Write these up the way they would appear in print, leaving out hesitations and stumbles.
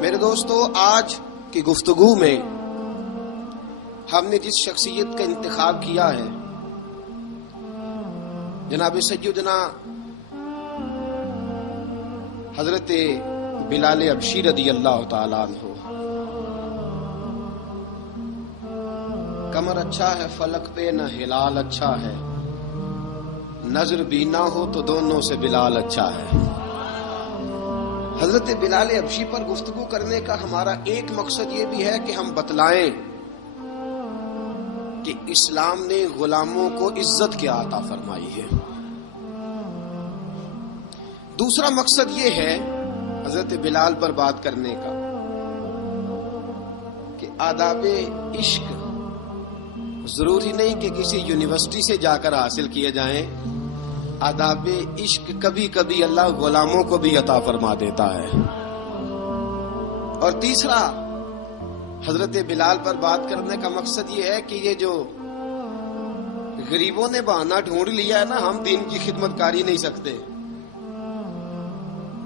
میرے دوستو، آج کی گفتگو میں ہم نے جس شخصیت کا انتخاب کیا ہے جناب سیدنا حضرت بلال حبشی رضی اللہ تعالیٰ عنہ. کمر اچھا ہے فلک پہ نہ ہلال اچھا ہے، نظر بھی نہ ہو تو دونوں سے بلال اچھا ہے. حضرت بلال حبشی پر گفتگو کرنے کا ہمارا ایک مقصد یہ بھی ہے کہ ہم بتلائیں کہ اسلام نے غلاموں کو عزت کیا عطا فرمائی ہے. دوسرا مقصد یہ ہے حضرت بلال پر بات کرنے کا کہ آداب عشق ضروری نہیں کہ کسی یونیورسٹی سے جا کر حاصل کیے جائیں. آداب عشق کبھی کبھی اللہ غلاموں کو بھی عطا فرما دیتا ہے. اور تیسرا حضرت بلال پر بات کرنے کا مقصد یہ ہے کہ یہ جو غریبوں نے بہانہ ڈھونڈ لیا ہے نا، ہم دین کی خدمت کاری نہیں سکتے.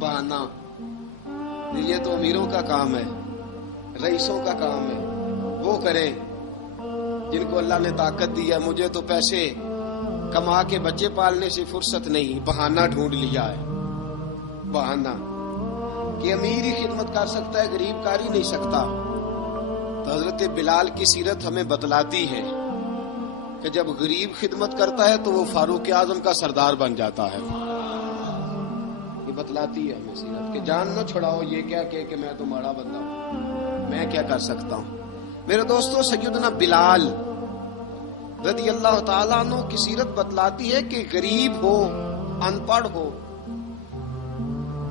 بہانہ یہ تو امیروں کا کام ہے، رئیسوں کا کام ہے، وہ کریں جن کو اللہ نے طاقت دی ہے. مجھے تو پیسے کما کے بچے پالنے سے فرصت نہیں، بہانہ ڈھونڈ لیا ہے. بہانہ کہ امیر ہی خدمت کر سکتا ہے، غریب کر ہی نہیں سکتا. تو حضرت بلال کی سیرت ہمیں بتلاتی ہے کہ جب غریب خدمت کرتا ہے تو وہ فاروق اعظم کا سردار بن جاتا ہے. یہ بتلاتی ہے ہمیں سیرت کہ جان نہ چھڑاؤ یہ کیا کہ میں تو ماڑا بندہ ہوں، میں کیا کر سکتا ہوں. میرے دوستو، سیدنا بلال رضی اللہ تعالیٰ عنہ کی سیرت بتلاتی ہے کہ غریب ہو، ان پڑھ ہو،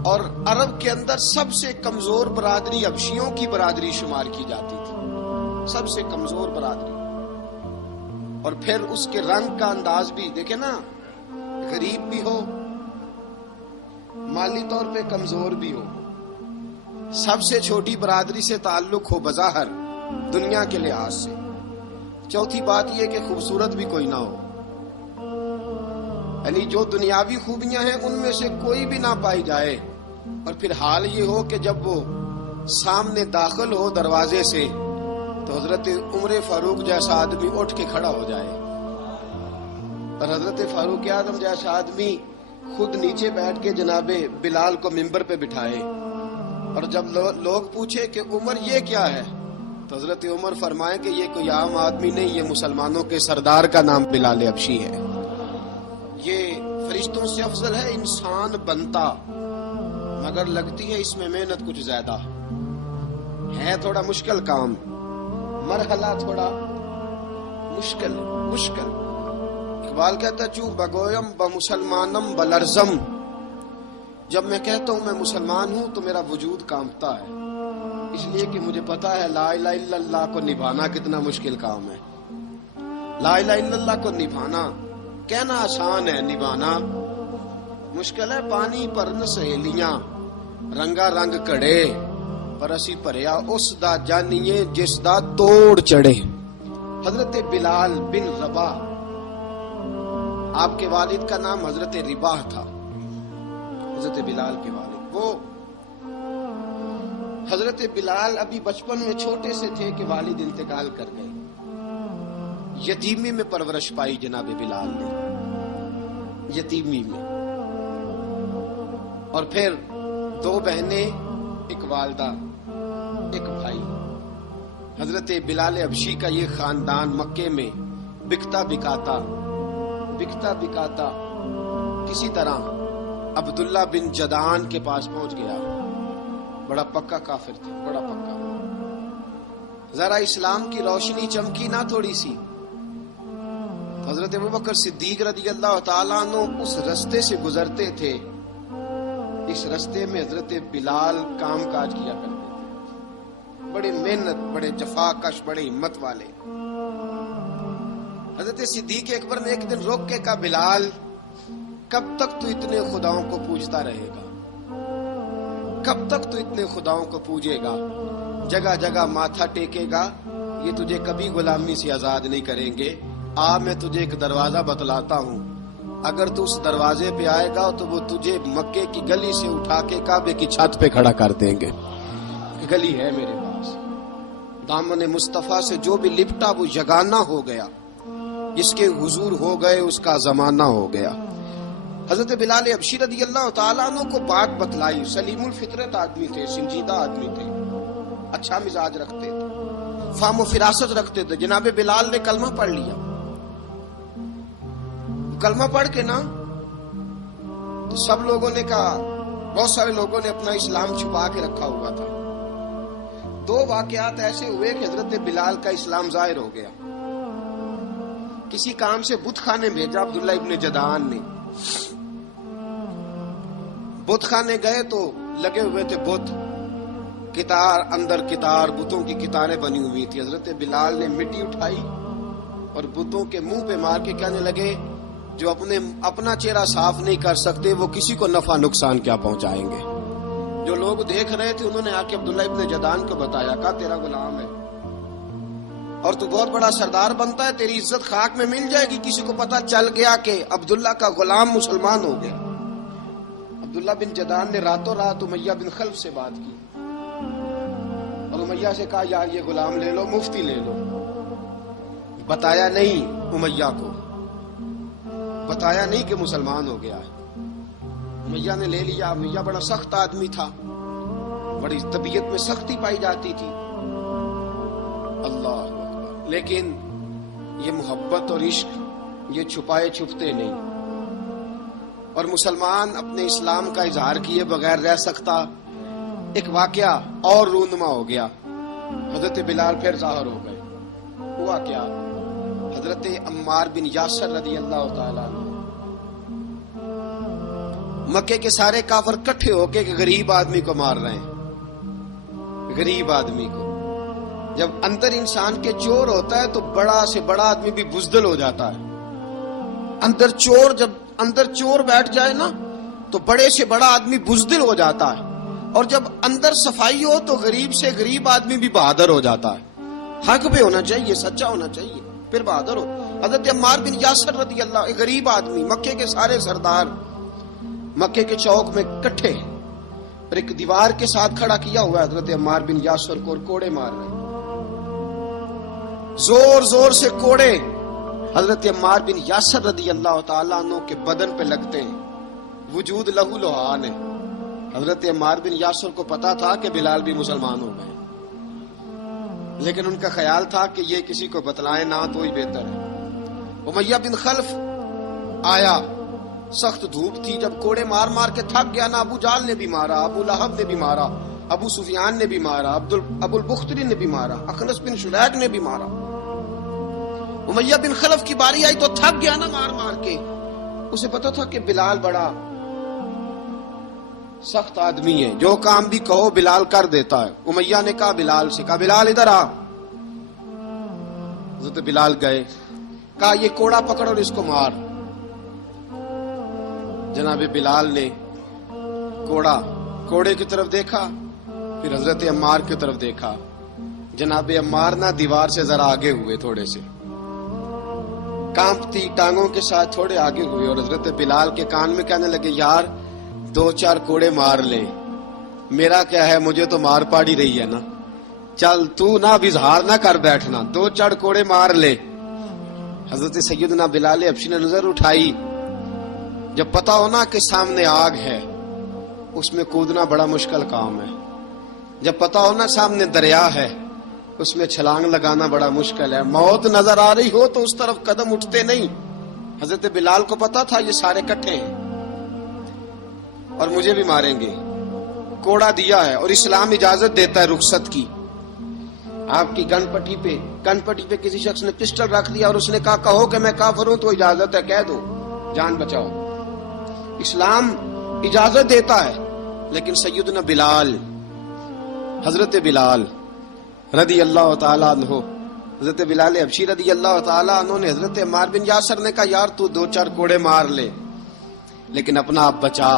اور عرب کے اندر سب سے کمزور برادری حبشیوں کی برادری شمار کی جاتی تھی، سب سے کمزور برادری. اور پھر اس کے رنگ کا انداز بھی دیکھیں نا، غریب بھی ہو، مالی طور پہ کمزور بھی ہو، سب سے چھوٹی برادری سے تعلق ہو بظاہر دنیا کے لحاظ سے. چوتھی بات یہ کہ خوبصورت بھی کوئی نہ ہو، یعنی جو دنیاوی خوبیاں ہیں ان میں سے کوئی بھی نہ پائی جائے. اور پھر حال یہ ہو کہ جب وہ سامنے داخل ہو دروازے سے تو حضرت عمر فاروق جیسا آدمی اٹھ کے کھڑا ہو جائے، اور حضرت فاروق اعظم جیسا آدمی خود نیچے بیٹھ کے جناب بلال کو منبر پہ بٹھائے. اور جب لوگ پوچھے کہ عمر یہ کیا ہے تو حضرت عمر فرمائے کہ یہ کوئی عام آدمی نہیں، یہ مسلمانوں کے سردار کا نام بلال حبشی ہے. یہ فرشتوں سے افضل ہے انسان بنتا، مگر لگتی ہے اس میں محنت کچھ زیادہ ہے، تھوڑا مشکل کام، مرحلہ تھوڑا مشکل. اقبال کہتا ہے چوں بگویم بمسلمانم بلرزم، جب میں کہتا ہوں میں مسلمان ہوں تو میرا وجود کانپتا ہے، اس لیے کہ مجھے پتا ہے لا الہ الا اللہ کو نبھانا کتنا مشکل کام ہے. لا الہ الا اللہ کو نبھانا کہنا آسان ہے، نبھانا مشکل ہے. پانی پرن سہیلیاں رنگا رنگ کڑے، پر اسی پریا اس دا جانیے جس دا توڑ چڑھے. حضرت بلال بن رباح، آپ کے والد کا نام حضرت رباح تھا، حضرت بلال کے والد. وہ حضرت بلال ابھی بچپن میں چھوٹے سے تھے کہ والد انتقال کر گئے. یتیمی میں پرورش پائی جناب بلال نے، یتیمی میں. اور پھر 2 بہنیں، ایک والدہ، ایک بھائی. حضرت بلال حبشی کا یہ خاندان مکے میں بکتا بکاتا کسی طرح عبداللہ بن جدعان کے پاس پہنچ گیا. بڑا پکا کافر تھا، بڑا پکا. ذرا اسلام کی روشنی چمکی نہ تھوڑی سی، حضرت ابوبکر صدیق رضی اللہ تعالیٰ عنہ اس رستے سے گزرتے تھے. اس رستے میں حضرت بلال کام کاج کیا کرتے تھے، بڑے محنت، بڑے جفاکش، بڑے ہمت والے. حضرت صدیق اکبر نے ایک دن روک کے کہا بلال کب تک تو اتنے خداؤں کو پوجتا رہے گا، کب تک تو اتنے خداؤں کو پوجے گا، جگہ جگہ ماتھا ٹیکے گا، یہ تجھے کبھی غلامی سے آزاد نہیں کریں گے. میں تجھے ایک دروازہ بتلاتا ہوں، اگر تو اس دروازے پہ آئے گا تو وہ تجھے مکے کی گلی سے اٹھا کے کعبے کی چھت پہ کھڑا کر دیں گے. گلی ہے میرے پاس. دامن مصطفیٰ سے جو بھی لپٹا وہ یگانہ ہو گیا، جس کے حضور ہو گئے اس کا زمانہ ہو گیا. حضرت بلال حبشی رضی اللہ تعالیٰ عنہ کو بات بتلائی. سلیم الفطرت آدمی تھے، سنجیدہ آدمی تھے، اچھا مزاج رکھتے تھے، فہم و فراست رکھتے تھے. جناب بلال نے کلمہ پڑھ لیا. کلمہ پڑھ کے نا تو سب لوگوں نے کہا، بہت سارے لوگوں نے اپنا اسلام چھپا کے رکھا ہوا تھا. دو واقعات ایسے ہوئے کہ حضرت بلال کا اسلام ظاہر ہو گیا. کسی کام سے بت خانے بھیجا عبداللہ ابن جدعان نے. بت خانے گئے تو لگے ہوئے تھے بت، کتار اندر کتار، بتوں کی کتاریں بنی ہوئی تھی. حضرت بلال نے مٹی اٹھائی اور بتوں کے منہ پہ مار کے کہنے لگے جو اپنا چہرہ صاف نہیں کر سکتے وہ کسی کو نفع نقصان کیا پہنچائیں گے. جو لوگ دیکھ رہے تھے انہوں نے آ کے عبداللہ ابن جدعان کو بتایا، کہا تیرا غلام ہے اور تو بہت بڑا سردار بنتا ہے، تیری عزت خاک میں مل جائے گی. کسی کو پتا چل گیا کہ عبداللہ کا غلام مسلمان ہو گیا. عبداللہ بن جدعان نے راتوں رات امیہ بن خلف سے بات کی اور امیہ سے کہا یار یہ غلام لے لو، مفتی لے لو. بتایا نہیں امیہ کو، بتایا نہیں کہ مسلمان ہو گیا. امیہ نے لے لیا. امیہ بڑا سخت آدمی تھا، بڑی طبیعت میں سختی پائی جاتی تھی. اللہ اکبر. لیکن یہ محبت اور عشق یہ چھپائے چھپتے نہیں، اور مسلمان اپنے اسلام کا اظہار کیے بغیر رہ سکتا. ایک واقعہ اور رونما ہو گیا. حضرت بلال پھر ظاہر ہو گئے. ہوا کیا؟ حضرت عمار بن یاسر رضی اللہ تعالیٰ عنہ، مکے کے سارے کافر کٹھے ہو کے ایک غریب آدمی کو مار رہے ہیں. غریب آدمی کو جب اندر انسان کے چور ہوتا ہے تو بڑا سے بڑا آدمی بھی بزدل ہو جاتا ہے. جب اندر چور بیٹھ جائے نا تو بڑے سے بڑا آدمی بزدل ہو جاتا ہے، اور جب اندر صفائی ہو تو غریب سے غریب آدمی بھی بہادر ہو جاتا ہے. حق پہ ہونا چاہیے، سچا ہونا چاہیے، پھر بہادر ہو. حضرت عمار بن یاسر رضی اللہ، ایک غریب آدمی، مکے کے سارے سردار مکے کے چوک میں کٹھے اور ایک دیوار کے ساتھ کھڑا کیا ہوا ہے حضرت عمار بن یاسر کو، اور کوڑے مار رہے ہیں. زور زور سے کوڑے حضرت عمار بن یاسر رضی اللہ تعالیٰ عنہ کے بدن پہ لگتے ہیں. وجود لہو لہان ہے. حضرت عمار بن یاسر کو پتا تھا کہ بلال بھی مسلمان ہو گئے، لیکن ان کا خیال تھا کہ یہ کسی کو بتلائے نہ تو ہی بہتر ہے. امیہ بن خلف آیا. سخت دھوپ تھی. جب کوڑے مار مار کے تھک گیا نا، ابو جال نے بھی مارا، ابو لہب نے بھی مارا، ابو سفیان نے بھی مارا، ابو البختری نے بھی مارا، اخنس بن شلیق نے بھی مارا. امیہ بن خلف کی باری آئی تو تھک گیا نا مار مار کے. اسے پتا تھا کہ بلال بڑا سخت آدمی ہے، جو کام بھی کہو بلال کر دیتا ہے. امیہ نے کہا بلال سے، کہا بلال ادھر آ. حضرت بلال گئے، کہا یہ کوڑا پکڑ اور اس کو مار. جناب بلال نے کوڑے کی طرف دیکھا، پھر حضرت عمار کی طرف دیکھا. جناب عمار نہ دیوار سے ذرا آگے ہوئے، تھوڑے سے کانپتی ٹانگوں کے ساتھ تھوڑے آگے ہوئے، اور حضرت بلال کے کان میں کہنے لگے یار 2-4 کوڑے مار لے. میرا کیا ہے، مجھے تو مار پاڑی رہی ہے نا، چل تو نہ اظہار نہ کر بیٹھنا، 2-4 کوڑے مار لے. حضرت سیدنا بلال حبشی نے نظر اٹھائی. جب پتا ہونا کہ سامنے آگ ہے اس میں کودنا بڑا مشکل کام ہے. جب پتا ہونا سامنے دریا ہے اس میں چھلانگ لگانا بڑا مشکل ہے. موت نظر آ رہی ہو تو اس طرف قدم اٹھتے نہیں. حضرت بلال کو پتا تھا یہ سارے کٹھے ہیں اور مجھے بھی ماریں گے. کوڑا دیا ہے اور اسلام اجازت دیتا ہے رخصت کی. آپ کی گن پٹی پہ کسی شخص نے پسٹل رکھ دیا اور اس نے کہا کہو کہ میں کافر ہوں تو اجازت ہے، کہہ دو، جان بچاؤ. اسلام اجازت دیتا ہے. لیکن سیدنا بلال، حضرت بلال رضی اللہ تعالیٰ عنہ، حضرت بلال حبشی رضی اللہ تعالیٰ عنہ نے حضرت عمار بن یاسر نے کہا یار تو 2-4 کوڑے مار لے لیکن اپنا آپ بچا.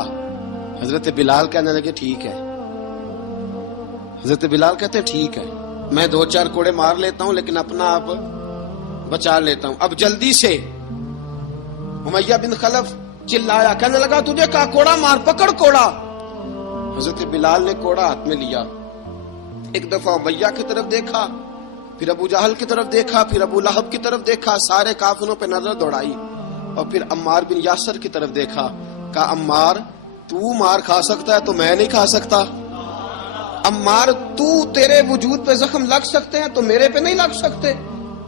حضرت بلال کہنے لگے ٹھیک ہے. حضرت بلال کہتے ٹھیک ہے، میں 2-4 کوڑے مار لیتا ہوں لیکن اپنا آپ بچا لیتا ہوں. اب جلدی سے امیہ بن خلف چلایا، کہنے لگا تجھے کہا کوڑا مار، پکڑ کوڑا. حضرت بلال نے کوڑا ہاتھ میں لیا ایک دفعہ امیہ کی طرف دیکھا، پھر ابو جہل کی طرف دیکھا، پھر ابو لہب کی طرف دیکھا، سارے کافروں پہ نظر دوڑائی، اور پھر عمار بن یاسر کی طرف دیکھا، کہا عمار تو مار کھا سکتا ہے تو میں نہیں کھا سکتا، عمار تیرے وجود پہ زخم لگ سکتے ہیں تو میرے پہ نہیں لگ سکتے،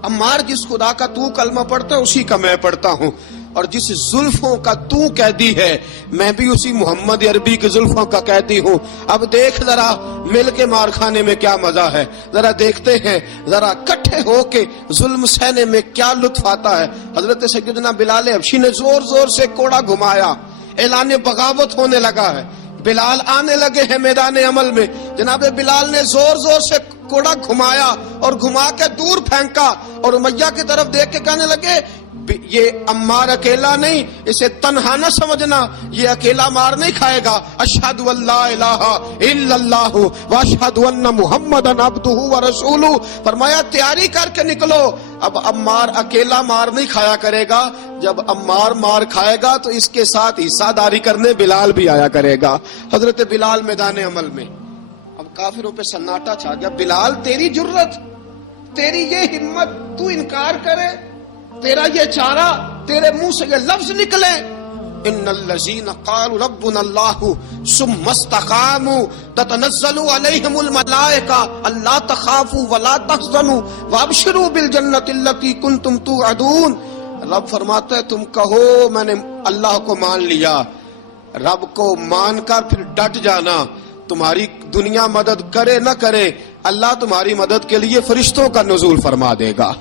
عمار جس خدا کا تو کلمہ پڑھتا ہے اسی کا میں پڑھتا ہوں، اور جس زلفوں کا تو قیدی ہے میں بھی اسی محمد عربی کی زلفوں کا قیدی ہوں، اب دیکھ ذرا مل کے مار کھانے میں کیا مزہ ہے، ذرا دیکھتے ہیں ذرا اکٹھے ہو کے ظلم سہنے میں کیا لطف آتا ہے۔ حضرت سیدنا بلال حبشی نے زور زور سے کوڑا گھمایا، اعلان بغاوت ہونے لگا ہے، بلال آنے لگے ہیں میدان عمل میں، جناب بلال نے زور زور سے کوڑا گھمایا اور گھما کے دور پھینکا، اور امیہ کی طرف دیکھ کے کہنے لگے یہ عمار اکیلا نہیں، اسے تنہا نہ سمجھنا، یہ اکیلا مار نہیں کھائے گا، اشہد ان لا الہ الا اللہ واشہد ان محمدن عبدہ ورسولہ، فرمایا تیاری کر کے نکلو، اب عمار اکیلا مار نہیں کھایا کرے گا، جب عمار مار کھائے گا تو اس کے ساتھ حصہ داری کرنے بلال بھی آیا کرے گا۔ حضرت بلال میدان عمل میں، اب کافروں پہ سناٹا چھا گیا، بلال تیری جرت، تیری یہ ہمت، تو انکار کرے، تیرا یہ چارہ، تیرے منہ سے یہ لفظ نکلے، ان الذین قالوا ربنا اللہ ثم استقاموا تتنزل علیہم الملائکہ الا تخافوا ولا تحزنوا وابشروا بالجنۃ التی کنتم توعدون۔ رب فرماتا ہے تم کہو میں نے اللہ کو مان لیا، رب کو مان کر پھر ڈٹ جانا، تمہاری دنیا مدد کرے نہ کرے اللہ تمہاری مدد کے لیے فرشتوں کا نزول فرما دے گا،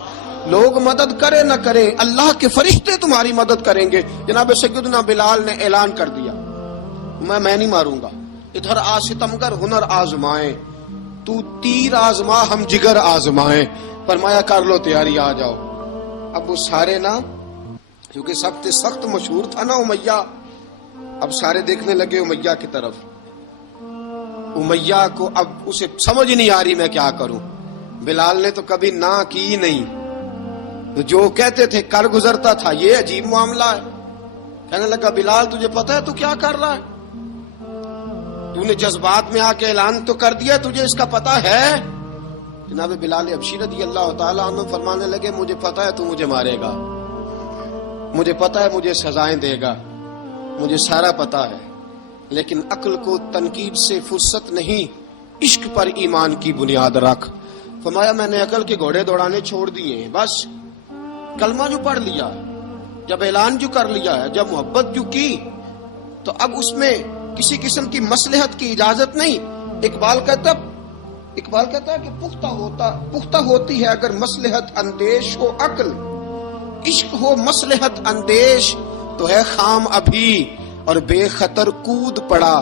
لوگ مدد کرے نہ کرے اللہ کے فرشتے تمہاری مدد کریں گے۔ جناب سیدنا بلال نے اعلان کر دیا میں نہیں ماروں گا، ادھر آ ستمگر ہنر آزمائیں، تو تیر آزما ہم جگر آزمائیں، فرمایا کر لو تیاری آ جاؤ۔ اب وہ سارے نا کیونکہ سخت مشہور تھا نا امیہ، اب سارے دیکھنے لگے امیہ کی طرف، امیہ کو اب اسے سمجھ نہیں آ رہی میں کیا کروں، بلال نے تو کبھی نہ کی نہیں، جو کہتے تھے کر گزرتا تھا، یہ عجیب معاملہ ہے، کہنے لگا بلال تجھے پتا ہے تو کیا کر رہا ہے، تو نے جذبات میں آ کے اعلان تو کر دیا، تجھے اس کا پتا ہے؟ جناب بلال حبشی رضی اللہ تعالیٰ عنہ فرمانے لگے مجھے پتا ہے تو مجھے مارے گا، مجھے پتا ہے مجھے سزائیں دے گا، مجھے سارا پتا ہے، لیکن عقل کو تنقید سے فرصت نہیں، عشق پر ایمان کی بنیاد رکھ۔ فرمایا میں نے عقل کے گھوڑے دوڑانے چھوڑ دیے ہیں، بس کلمہ جو پڑھ لیا، جب اعلان جو کر لیا ہے، جب محبت جو کی تو اب اس میں کسی قسم کی مصلحت کی اجازت نہیں۔ اقبال کہتا ہے کہ پختہ ہوتی ہے اگر مصلحت اندیش ہو عقل، عشق ہو مصلحت اندیش تو ہے خام ابھی، اور بے خطر کود پڑا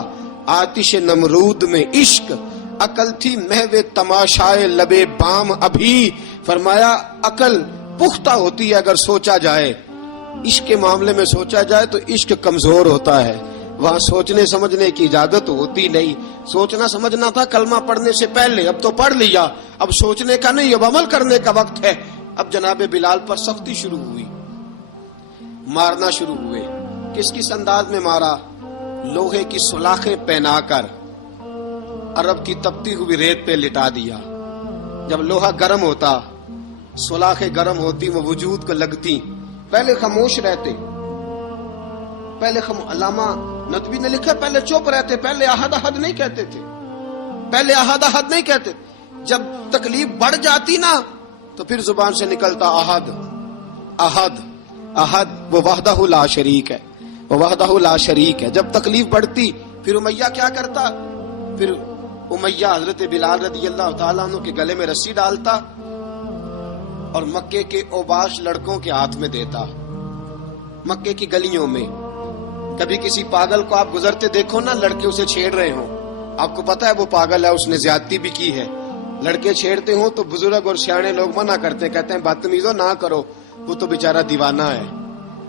آتش نمرود میں عشق، عقل تھی محو تماشائے لبے بام ابھی۔ فرمایا عقل پختہ ہوتی ہے اگر سوچا جائے، عشق کے معاملے میں سوچا جائے تو عشق کمزور ہوتا ہے، وہاں سوچنے سمجھنے کی اجازت ہوتی نہیں۔ سوچنا سمجھنا تھا کلمہ پڑھنے سے پہلے، اب تو پڑھ لیا، اب سوچنے کا نہیں، اب عمل کرنے کا وقت ہے۔ اب جناب بلال پر سختی شروع ہوئی، مارنا شروع ہوئے۔ کس انداز میں مارا؟ لوہے کی سلاخیں پہنا کر عرب کی تپتی ہوئی ریت پہ لٹا دیا۔ جب لوہا گرم ہوتا، سلاخیں گرم ہوتی، وہ وجود کو لگتی، پہلے خاموش رہتے، علامہ ندوی نے لکھا پہلے چپ رہتے، پہلے احد احد نہیں کہتے تھے، نہیں کہتے، جب تکلیف بڑھ جاتی نا تو پھر زبان سے نکلتا احد احد احد، وہ وحدہ لا شریک ہے، جب تکلیف بڑھتی پھر امیہ کیا کرتا؟ پھر امیہ حضرت بلال رضی اللہ تعالیٰ عنہ کے گلے میں رسی ڈالتا اور مکے کے اوباش لڑکوں کے ہاتھ میں دیتا، مکے کی گلیوں میں۔ کبھی کسی پاگل کو آپ گزرتے دیکھو نا، لڑکے اسے چھیڑ رہے ہوں، آپ کو پتا ہے وہ پاگل ہے، اس نے زیادتی بھی کی ہے، لڑکے چھیڑتے ہوں تو بزرگ اور سیانے لوگ منع کرتے، کہتے ہیں بدتمیزوں نہ کرو، وہ تو بیچارہ دیوانہ ہے،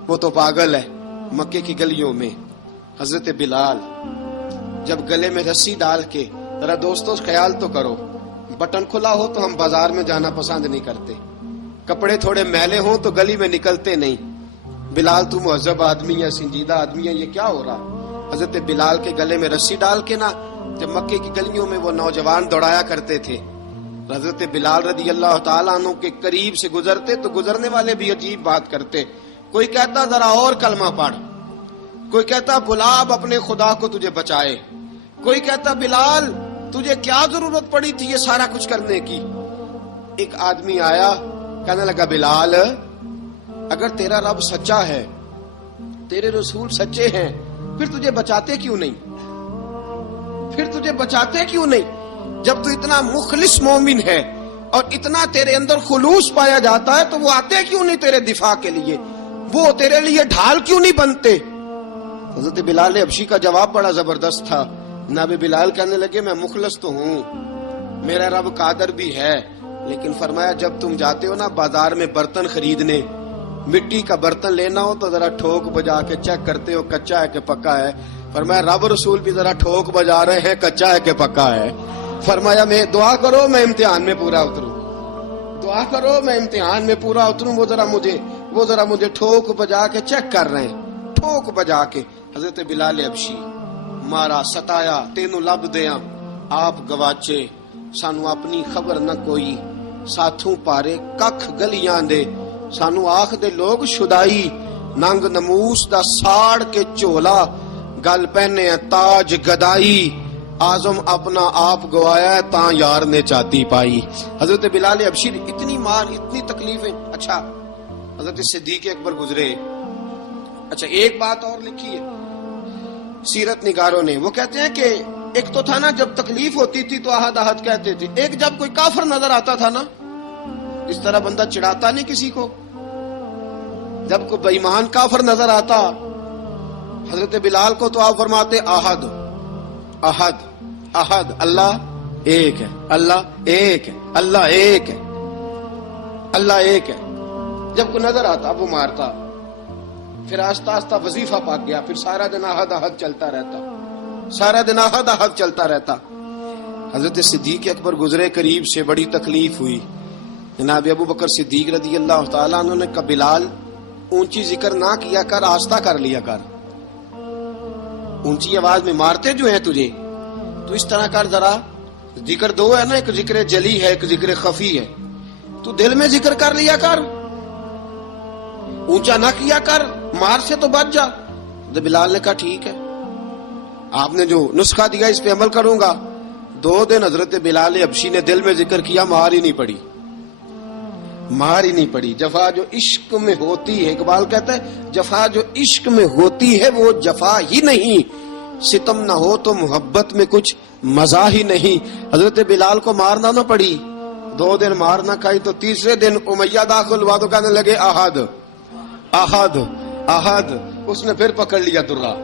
وہ تو پاگل ہے۔ مکے کی گلیوں میں حضرت بلال جب گلے میں رسی ڈال کے، ذرا دوستوں خیال تو کرو، بٹن کھلا ہو تو ہم بازار میں جانا پسند نہیں کرتے، کپڑے تھوڑے میلے ہوں تو گلی میں نکلتے نہیں۔ بلال تو مہذب آدمی ہے، سنجیدہ آدمی ہے، یہ کیا ہو رہا؟ حضرت بلال کے گلے میں رسی ڈال کے نا جب مکے کی گلیوں میں وہ نوجوان دوڑایا کرتے تھے، حضرت بلال رضی اللہ تعالیٰ عنہ کے قریب سے گزرتے تو گزرنے والے بھی عجیب بات کرتے. کوئی کہتا ذرا اور کلمہ پڑھ، کوئی کہتا بلا اب اپنے خدا کو تجھے بچائے، کوئی کہتا بلال تجھے کیا ضرورت پڑی تھی یہ سارا کچھ کرنے کی. ایک آدمی آیا کہنے لگا بلال اگر تیرا رب سچا ہے، تیرے رسول سچے ہیں، پھر تجھے بچاتے کیوں نہیں؟ پھر تجھے بچاتے کیوں نہیں؟ جب تو اتنا مخلص مومن ہے اور اتنا تیرے اندر خلوص پایا جاتا ہے تو وہ آتے کیوں نہیں تیرے دفاع کے لیے؟ وہ تیرے لیے ڈھال کیوں نہیں بنتے؟ حضرت بلال حبشی کا جواب بڑا زبردست تھا. جناب بلال کہنے لگے میں مخلص تو ہوں، میرا رب قادر بھی ہے، لیکن فرمایا جب تم جاتے ہو نا بازار میں برتن خریدنے، مٹی کا برتن لینا ہو تو ذرا ٹھوک بجا کے چیک کرتے ہو کچا ہے کہ پکا ہے. فرمایا رب رسول بھی ذرا ٹھوک بجا رہے ہیں کچا ہے کہ پکا ہے. فرمایا میں دعا کرو میں امتحان میں پورا اتروں، دعا کرو میں امتحان میں پورا اتروں. وہ ذرا مجھے ٹھوک بجا کے چیک کر رہے ہیں، ٹھوک بجا کے. حضرت بلال حبشی مارا ستایا تینوں لب دیاں آپ گواچے، سانو اپنی خبر نہ کوئی، ساتھوں پارے ککھ گلیاں دے، سانو آخ دے لوگ شدائی، ننگ نموس دا ساڑ کے چولا، گل پہنے تاج گدائی، آزم اپنا آپ گوایا تاں یار نے چاتی پائی. حضرت بلال حبشی اتنی مار اتنی تکلیفیں. اچھا حضرت صدیق اکبر گزرے. اچھا ایک بات اور لکھی ہے سیرت نگاروں نے، وہ کہتے ہیں کہ ایک تو تھا نا جب تکلیف ہوتی تھی تو احد احد کہتے تھے، ایک جب کوئی کافر نظر آتا تھا نا اس طرح بندہ چڑھاتا نہیں کسی کو، جب کوئی بے ایمان کافر نظر آتا حضرت بلال کو تو آپ فرماتے احد احد احد، اللہ ایک ہے، اللہ ایک ہے، اللہ ایک ہے، اللہ ایک ہے. جب کوئی نظر آتا اب وہ مارتا، پھر آہستہ آہستہ وظیفہ پاک گیا، پھر سارا دن احد احد چلتا رہتا، سارا دن احد احد چلتا رہتا. حضرت صدیق اکبر گزرے قریب سے، بڑی تکلیف ہوئی. جناب ابو بکر صدیق رضی اللہ تعالیٰ عنہ نے کہا بلال اونچی ذکر نہ کیا کر، آہستہ کر لیا کر، اونچی آواز میں مارتے جو ہیں تجھے تو اس طرح کر، ذرا ذکر دو ہے نا، ایک ذکر جلی ہے ایک ذکر خفی ہے، تو دل میں ذکر کر لیا کر، اونچا نہ کیا کر، مار سے تو بچ جا. تو بلال نے کہا ٹھیک ہے، آپ نے جو نسخہ دیا اس پہ عمل کروں گا. 2 دن حضرت بلال حبشی نے دل میں ذکر کیا، مار ہی نہیں پڑی، مار ہی نہیں پڑی. جفا جو عشق میں ہوتی ہے، اقبال کہتا ہے جفا جو عشق میں ہوتی ہے وہ جفا ہی نہیں، ستم نہ ہو تو محبت میں کچھ مزہ ہی نہیں. حضرت بلال کو مارنا نہ پڑی، 2 دن مار نہ کھائی تو تیسرے دن امیہ داخل ہوا تو کہنے لگے احد احد احد. اس نے پھر پکڑ لیا درہ،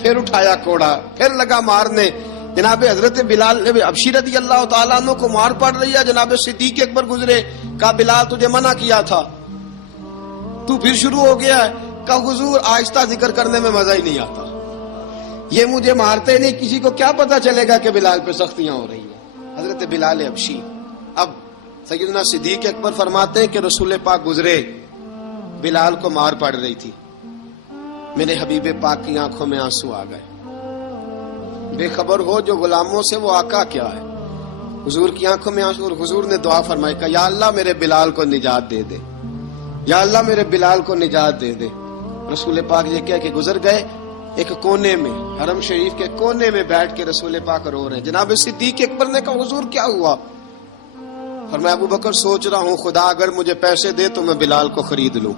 پھر اٹھایا کوڑا، پھر لگا مارنے. جناب حضرت بلال حبشی رضی اللہ تعالیٰ عنہ کو مار پڑ رہی ہے. جناب صدیق اکبر گزرے، کہا بلال تجھے منع کیا تھا، تو پھر شروع ہو گیا ہے. کہا حضور آہستہ ذکر کرنے میں مزہ ہی نہیں آتا، یہ مجھے مارتے نہیں، کسی کو کیا پتا چلے گا کہ بلال پہ سختیاں ہو رہی ہیں. حضرت بلال حبشی. اب سیدنا صدیق اکبر فرماتے ہیں کہ رسول پاک گزرے، بلال کو مار پڑ رہی تھی، میرے حبیب پاک کی آنکھوں میں آنسو آ گئے. بے خبر ہو جو غلاموں سے وہ آقا کیا ہے. حضور کی آنکھوں میں آنسو، اور حضور نے دعا فرمائی کہ یا اللہ میرے بلال کو نجات دے دے، یا اللہ میرے بلال کو نجات دے دے. رسول پاک یہ کہہ کے گزر گئے. ایک کونے میں حرم شریف کے کونے میں بیٹھ کے رسول پاک رو رہے ہیں. جناب صدیق اکبر نے کہا حضور کیا ہوا؟ فرمایا ابو بکر سوچ رہا ہوں خدا اگر مجھے پیسے دے تو میں بلال کو خرید لوں،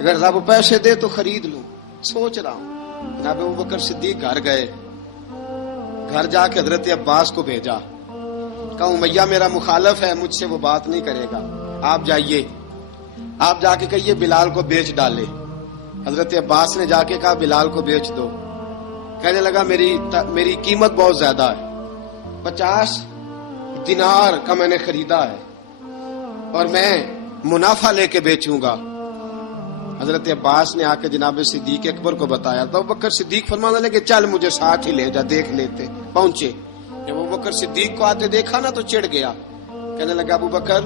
اگر رب پیسے دے تو خرید لوں، سوچ رہا ہوں. جناب ابو بکر صدیق گھر گئے، گھر جا کے حضرت عباس کو بھیجا، کہا امیہ میرا مخالف ہے، مجھ سے وہ بات نہیں کرے گا، آپ جائیے، آپ جا کے کہیے بلال کو بیچ ڈالے. حضرت عباس نے جا کے کہا بلال کو بیچ دو. کہنے لگا میری قیمت بہت زیادہ ہے، 50 دینار کا میں نے خریدا ہے اور میں منافع لے کے بیچوں گا. حضرت عباس نے آ کے جناب صدیق اکبر کو بتایا تو ابو بکر صدیق فرمانے لگے چل مجھے ساتھ ہی لے جا، دیکھ لیتے. پہنچے، جب ابو بکر صدیق کو آتے دیکھا نا تو چڑ گیا. کہنے لگا ابو بکر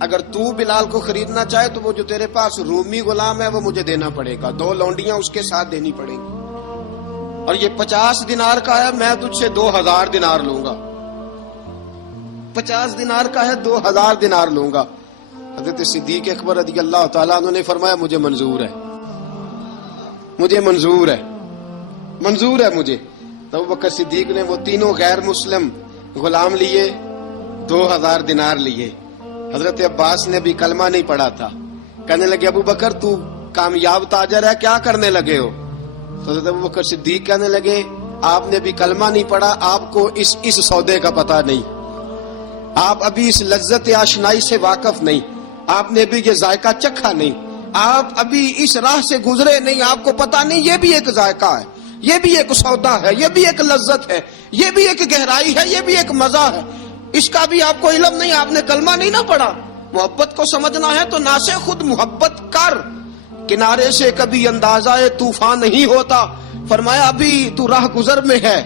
اگر تو بلال کو خریدنا چاہے تو وہ جو تیرے پاس رومی غلام ہے وہ مجھے دینا پڑے گا، 2 لونڈیاں اس کے ساتھ دینی پڑیں گی. اور یہ 50 دینار کا ہے، میں تجھ سے 2000 دینار لوں گا. 50 دینار کا ہے، 2000 دینار لوں گا. حضرت صدیق اکبر رضی اللہ تعالیٰ عنہ نے فرمایا مجھے منظور ہے، مجھے منظور ہے، منظور ہے مجھے. تو ابو بکر صدیق نے وہ تینوں غیر مسلم غلام لیے، 2000 دینار لیے. حضرت عباس نے بھی کلمہ نہیں پڑھا تھا. کہنے لگے ابو بکر تو کامیاب تاجر ہے، کیا کرنے لگے ہو؟ تو حضرت ابو بکر صدیق کہنے لگے آپ نے بھی کلمہ نہیں پڑھا، آپ کو اس سودے کا پتہ نہیں، آپ ابھی اس لذت آشنائی سے واقف نہیں، آپ نے بھی یہ ذائقہ چکھا نہیں، آپ ابھی اس راہ سے گزرے نہیں، آپ کو پتہ نہیں یہ بھی ایک ذائقہ ہے، یہ بھی ایک سودا ہے، یہ بھی ایک لذت ہے، یہ بھی ایک گہرائی ہے، یہ بھی ایک مزہ ہے. اس کا بھی آپ کو علم نہیں، آپ نے کلمہ نہیں نہ پڑھا. محبت کو سمجھنا ہے تو نہ سے خود محبت کر. کنارے سے کبھی اندازہ طوفان نہیں ہوتا. فرمایا ابھی تو راہ گزر میں ہے،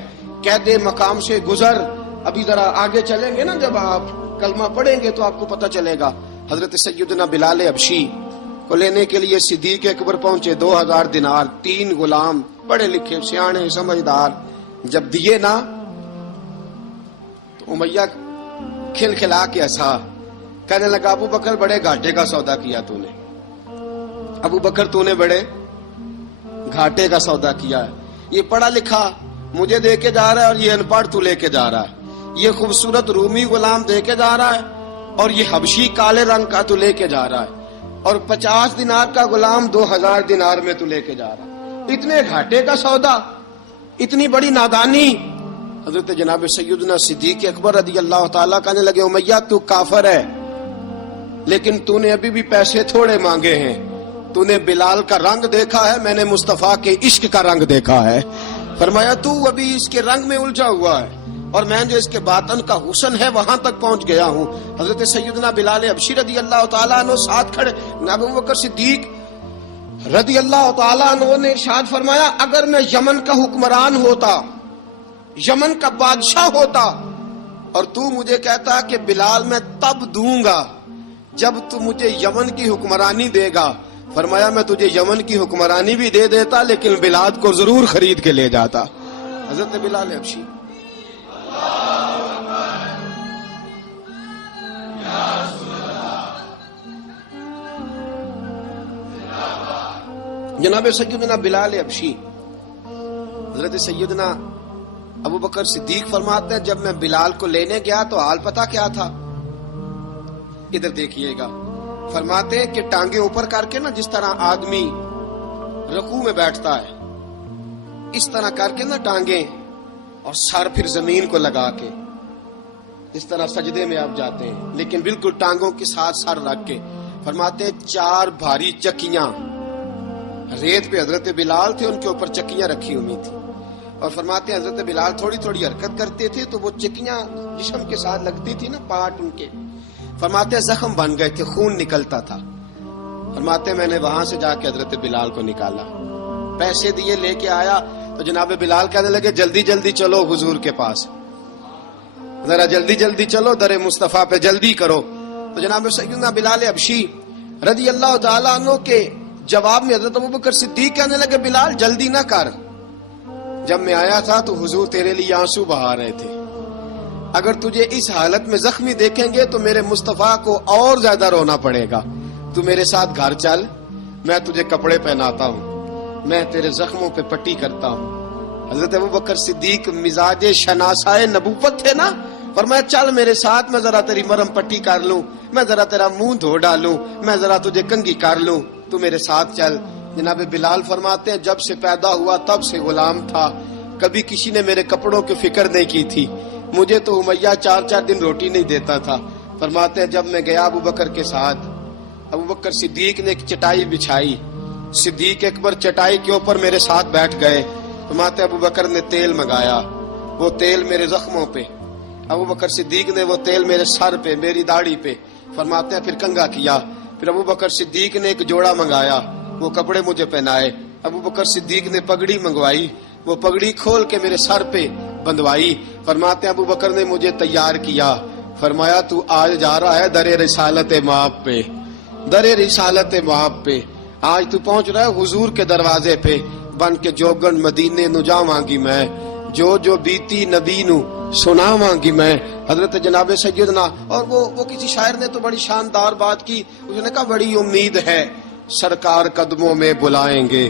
کہہ دے مقام سے گزر. ابھی ذرا آگے چلیں گے نا، جب آپ کلمہ پڑھیں گے تو آپ کو پتہ چلے گا. حضرت سیدنا بلال حبشی کو لینے کے لیے صدیق اکبر پہنچے. 2000 دینار، 3 غلام پڑھے لکھے سیانے سمجھدار. جب دیے نا تو امیہ کھل کھلا کے ہنسا. کہنے لگا ابو بکر بڑے گھاٹے کا سودا کیا تو نے، ابو بکر تو نے بڑے گھاٹے کا سودا کیا ہے. یہ پڑھا لکھا مجھے دے کے جا رہا ہے اور یہ ان پڑھ تو لے کے جا رہا ہے. یہ خوبصورت رومی غلام دے کے جا رہا ہے اور یہ حبشی کالے رنگ کا تو لے کے جا رہا ہے. اور 50 دینار کا غلام 2000 دینار میں تو لے کے جا رہا ہے. اتنے گھاٹے کا سودا، اتنی بڑی نادانی. حضرت جناب سیدنا صدیق اکبر رضی اللہ تعالیٰ کہنے لگے امیہ تو کافر ہے، لیکن تو نے ابھی بھی پیسے تھوڑے مانگے ہیں. تو نے بلال کا رنگ دیکھا ہے، میں نے مصطفیٰ کے عشق کا رنگ دیکھا ہے. فرمایا تو ابھی اس کے رنگ میں الجھا ہوا ہے اور میں جو اس کے باطن کا حسن ہے وہاں تک پہنچ گیا ہوں. حضرت سیدنا بلال حبشی رضی اللہ تعالیٰ عنہ ساتھ کھڑے. ابو بکر صدیق رضی اللہ تعالیٰ عنہ نے ارشاد فرمایا اگر میں یمن کا حکمران ہوتا، یمن کا بادشاہ ہوتا، اور تو مجھے کہتا کہ بلال میں تب دوں گا جب تو مجھے یمن کی حکمرانی دے گا. فرمایا میں تجھے یمن کی حکمرانی بھی دے دیتا لیکن بلال کو ضرور خرید کے لے جاتا. حضرت بلال حبشی جناب سیدنا بلال حبشی. حضرت سیدنا ابو بکر صدیق فرماتے ہیں جب میں بلال کو لینے گیا تو حال پتہ کیا تھا؟ ادھر دیکھیے گا. فرماتے ہیں کہ ٹانگیں اوپر کر کے نا، جس طرح آدمی رکوع میں بیٹھتا ہے اس طرح کر کے نا ٹانگیں، اور سر پھر زمین کو لگا کے اس طرح سجدے میں آپ جاتے ہیں، لیکن بالکل ٹانگوں کے ساتھ سر رکھ کے. فرماتے ہیں 4 بھاری چکیاں ریت پہ حضرت بلال تھے، ان کے اوپر چکیاں رکھی ہوئی تھی. اور فرماتے ہیں حضرت بلال تھوڑی تھوڑی حرکت کرتے تھے تو وہ چکیاں جسم کے ساتھ لگتی تھی نا، پارٹ ان کے. فرماتے ہیں زخم بن گئے تھے، خون نکلتا تھا. فرماتے ہیں میں نے وہاں سے جا کے حضرت بلال کو نکالا، پیسے دیے، لے کے آیا. تو جناب بلال کہنے لگے جلدی جلدی چلو حضور کے پاس، ذرا جلدی جلدی چلو، در مصطفیٰ پہ جلدی کرو. تو جناب سیدنا بلال حبشی رضی اللہ تعالیٰ عنہ کے جواب میں حضرت ابوبکر صدیق کہنے لگے بلال جلدی نہ کر، جب میں آیا تھا تو حضور تیرے لیے آنسو بہا رہے تھے. اگر تجھے اس حالت میں زخمی دیکھیں گے تو میرے مصطفیٰ کو اور زیادہ رونا پڑے گا. تو میرے ساتھ گھر چل، میں تجھے کپڑے پہناتا ہوں، میں تیرے زخموں پہ پٹی کرتا ہوں. حضرت ابوبکر صدیق مزاج شناسائے نبوت تھے نا. فرمایا چل میرے ساتھ، میں ذرا تیری مرہم پٹی کر لوں، میں ذرا تیرا منہ دھو ڈالوں، میں ذرا تجھے کنگھی کر لوں، تو میرے ساتھ چل. جناب بلال فرماتے ہیں جب سے پیدا ہوا تب سے غلام تھا، کبھی کسی نے میرے کپڑوں کی فکر نہیں کی تھی. مجھے تو امیہ 4 دن روٹی نہیں دیتا تھا. فرماتے ہیں جب میں گیا ابو بکر کے ساتھ، ابو بکر صدیق نے ایک چٹائی بچھائی، صدیق اکبر چٹائی کے اوپر میرے ساتھ بیٹھ گئے. فرماتے ابو بکر نے تیل منگایا، وہ تیل میرے زخموں پہ، ابو بکر صدیق نے وہ تیل میرے سر پہ، میری داڑھی پہ. فرماتے ہیں پھر کنگھا کیا. پھر ابو بکر صدیق نے ایک جوڑا منگایا، وہ کپڑے مجھے پہنائے. ابو بکر صدیق نے پگڑی منگوائی، وہ پگڑی کھول کے میرے سر پہ بندوائی. فرماتے ہیں ابو بکر نے مجھے تیار کیا. فرمایا تو آج جا رہا ہے در رسالت مآب پہ، در رسالت مآب پہ. آج تو پہنچ رہا ہے حضور کے دروازے پہ. بن کے جوگن مدینے نو جاواں میں، جو بیتی نبی نو سناواں میں۔ حضرت جناب سیدنا، اور وہ کسی شاعر نے تو بڑی شاندار بات کی، اس نے کہا بڑی امید ہے سرکار قدموں میں بلائیں گے،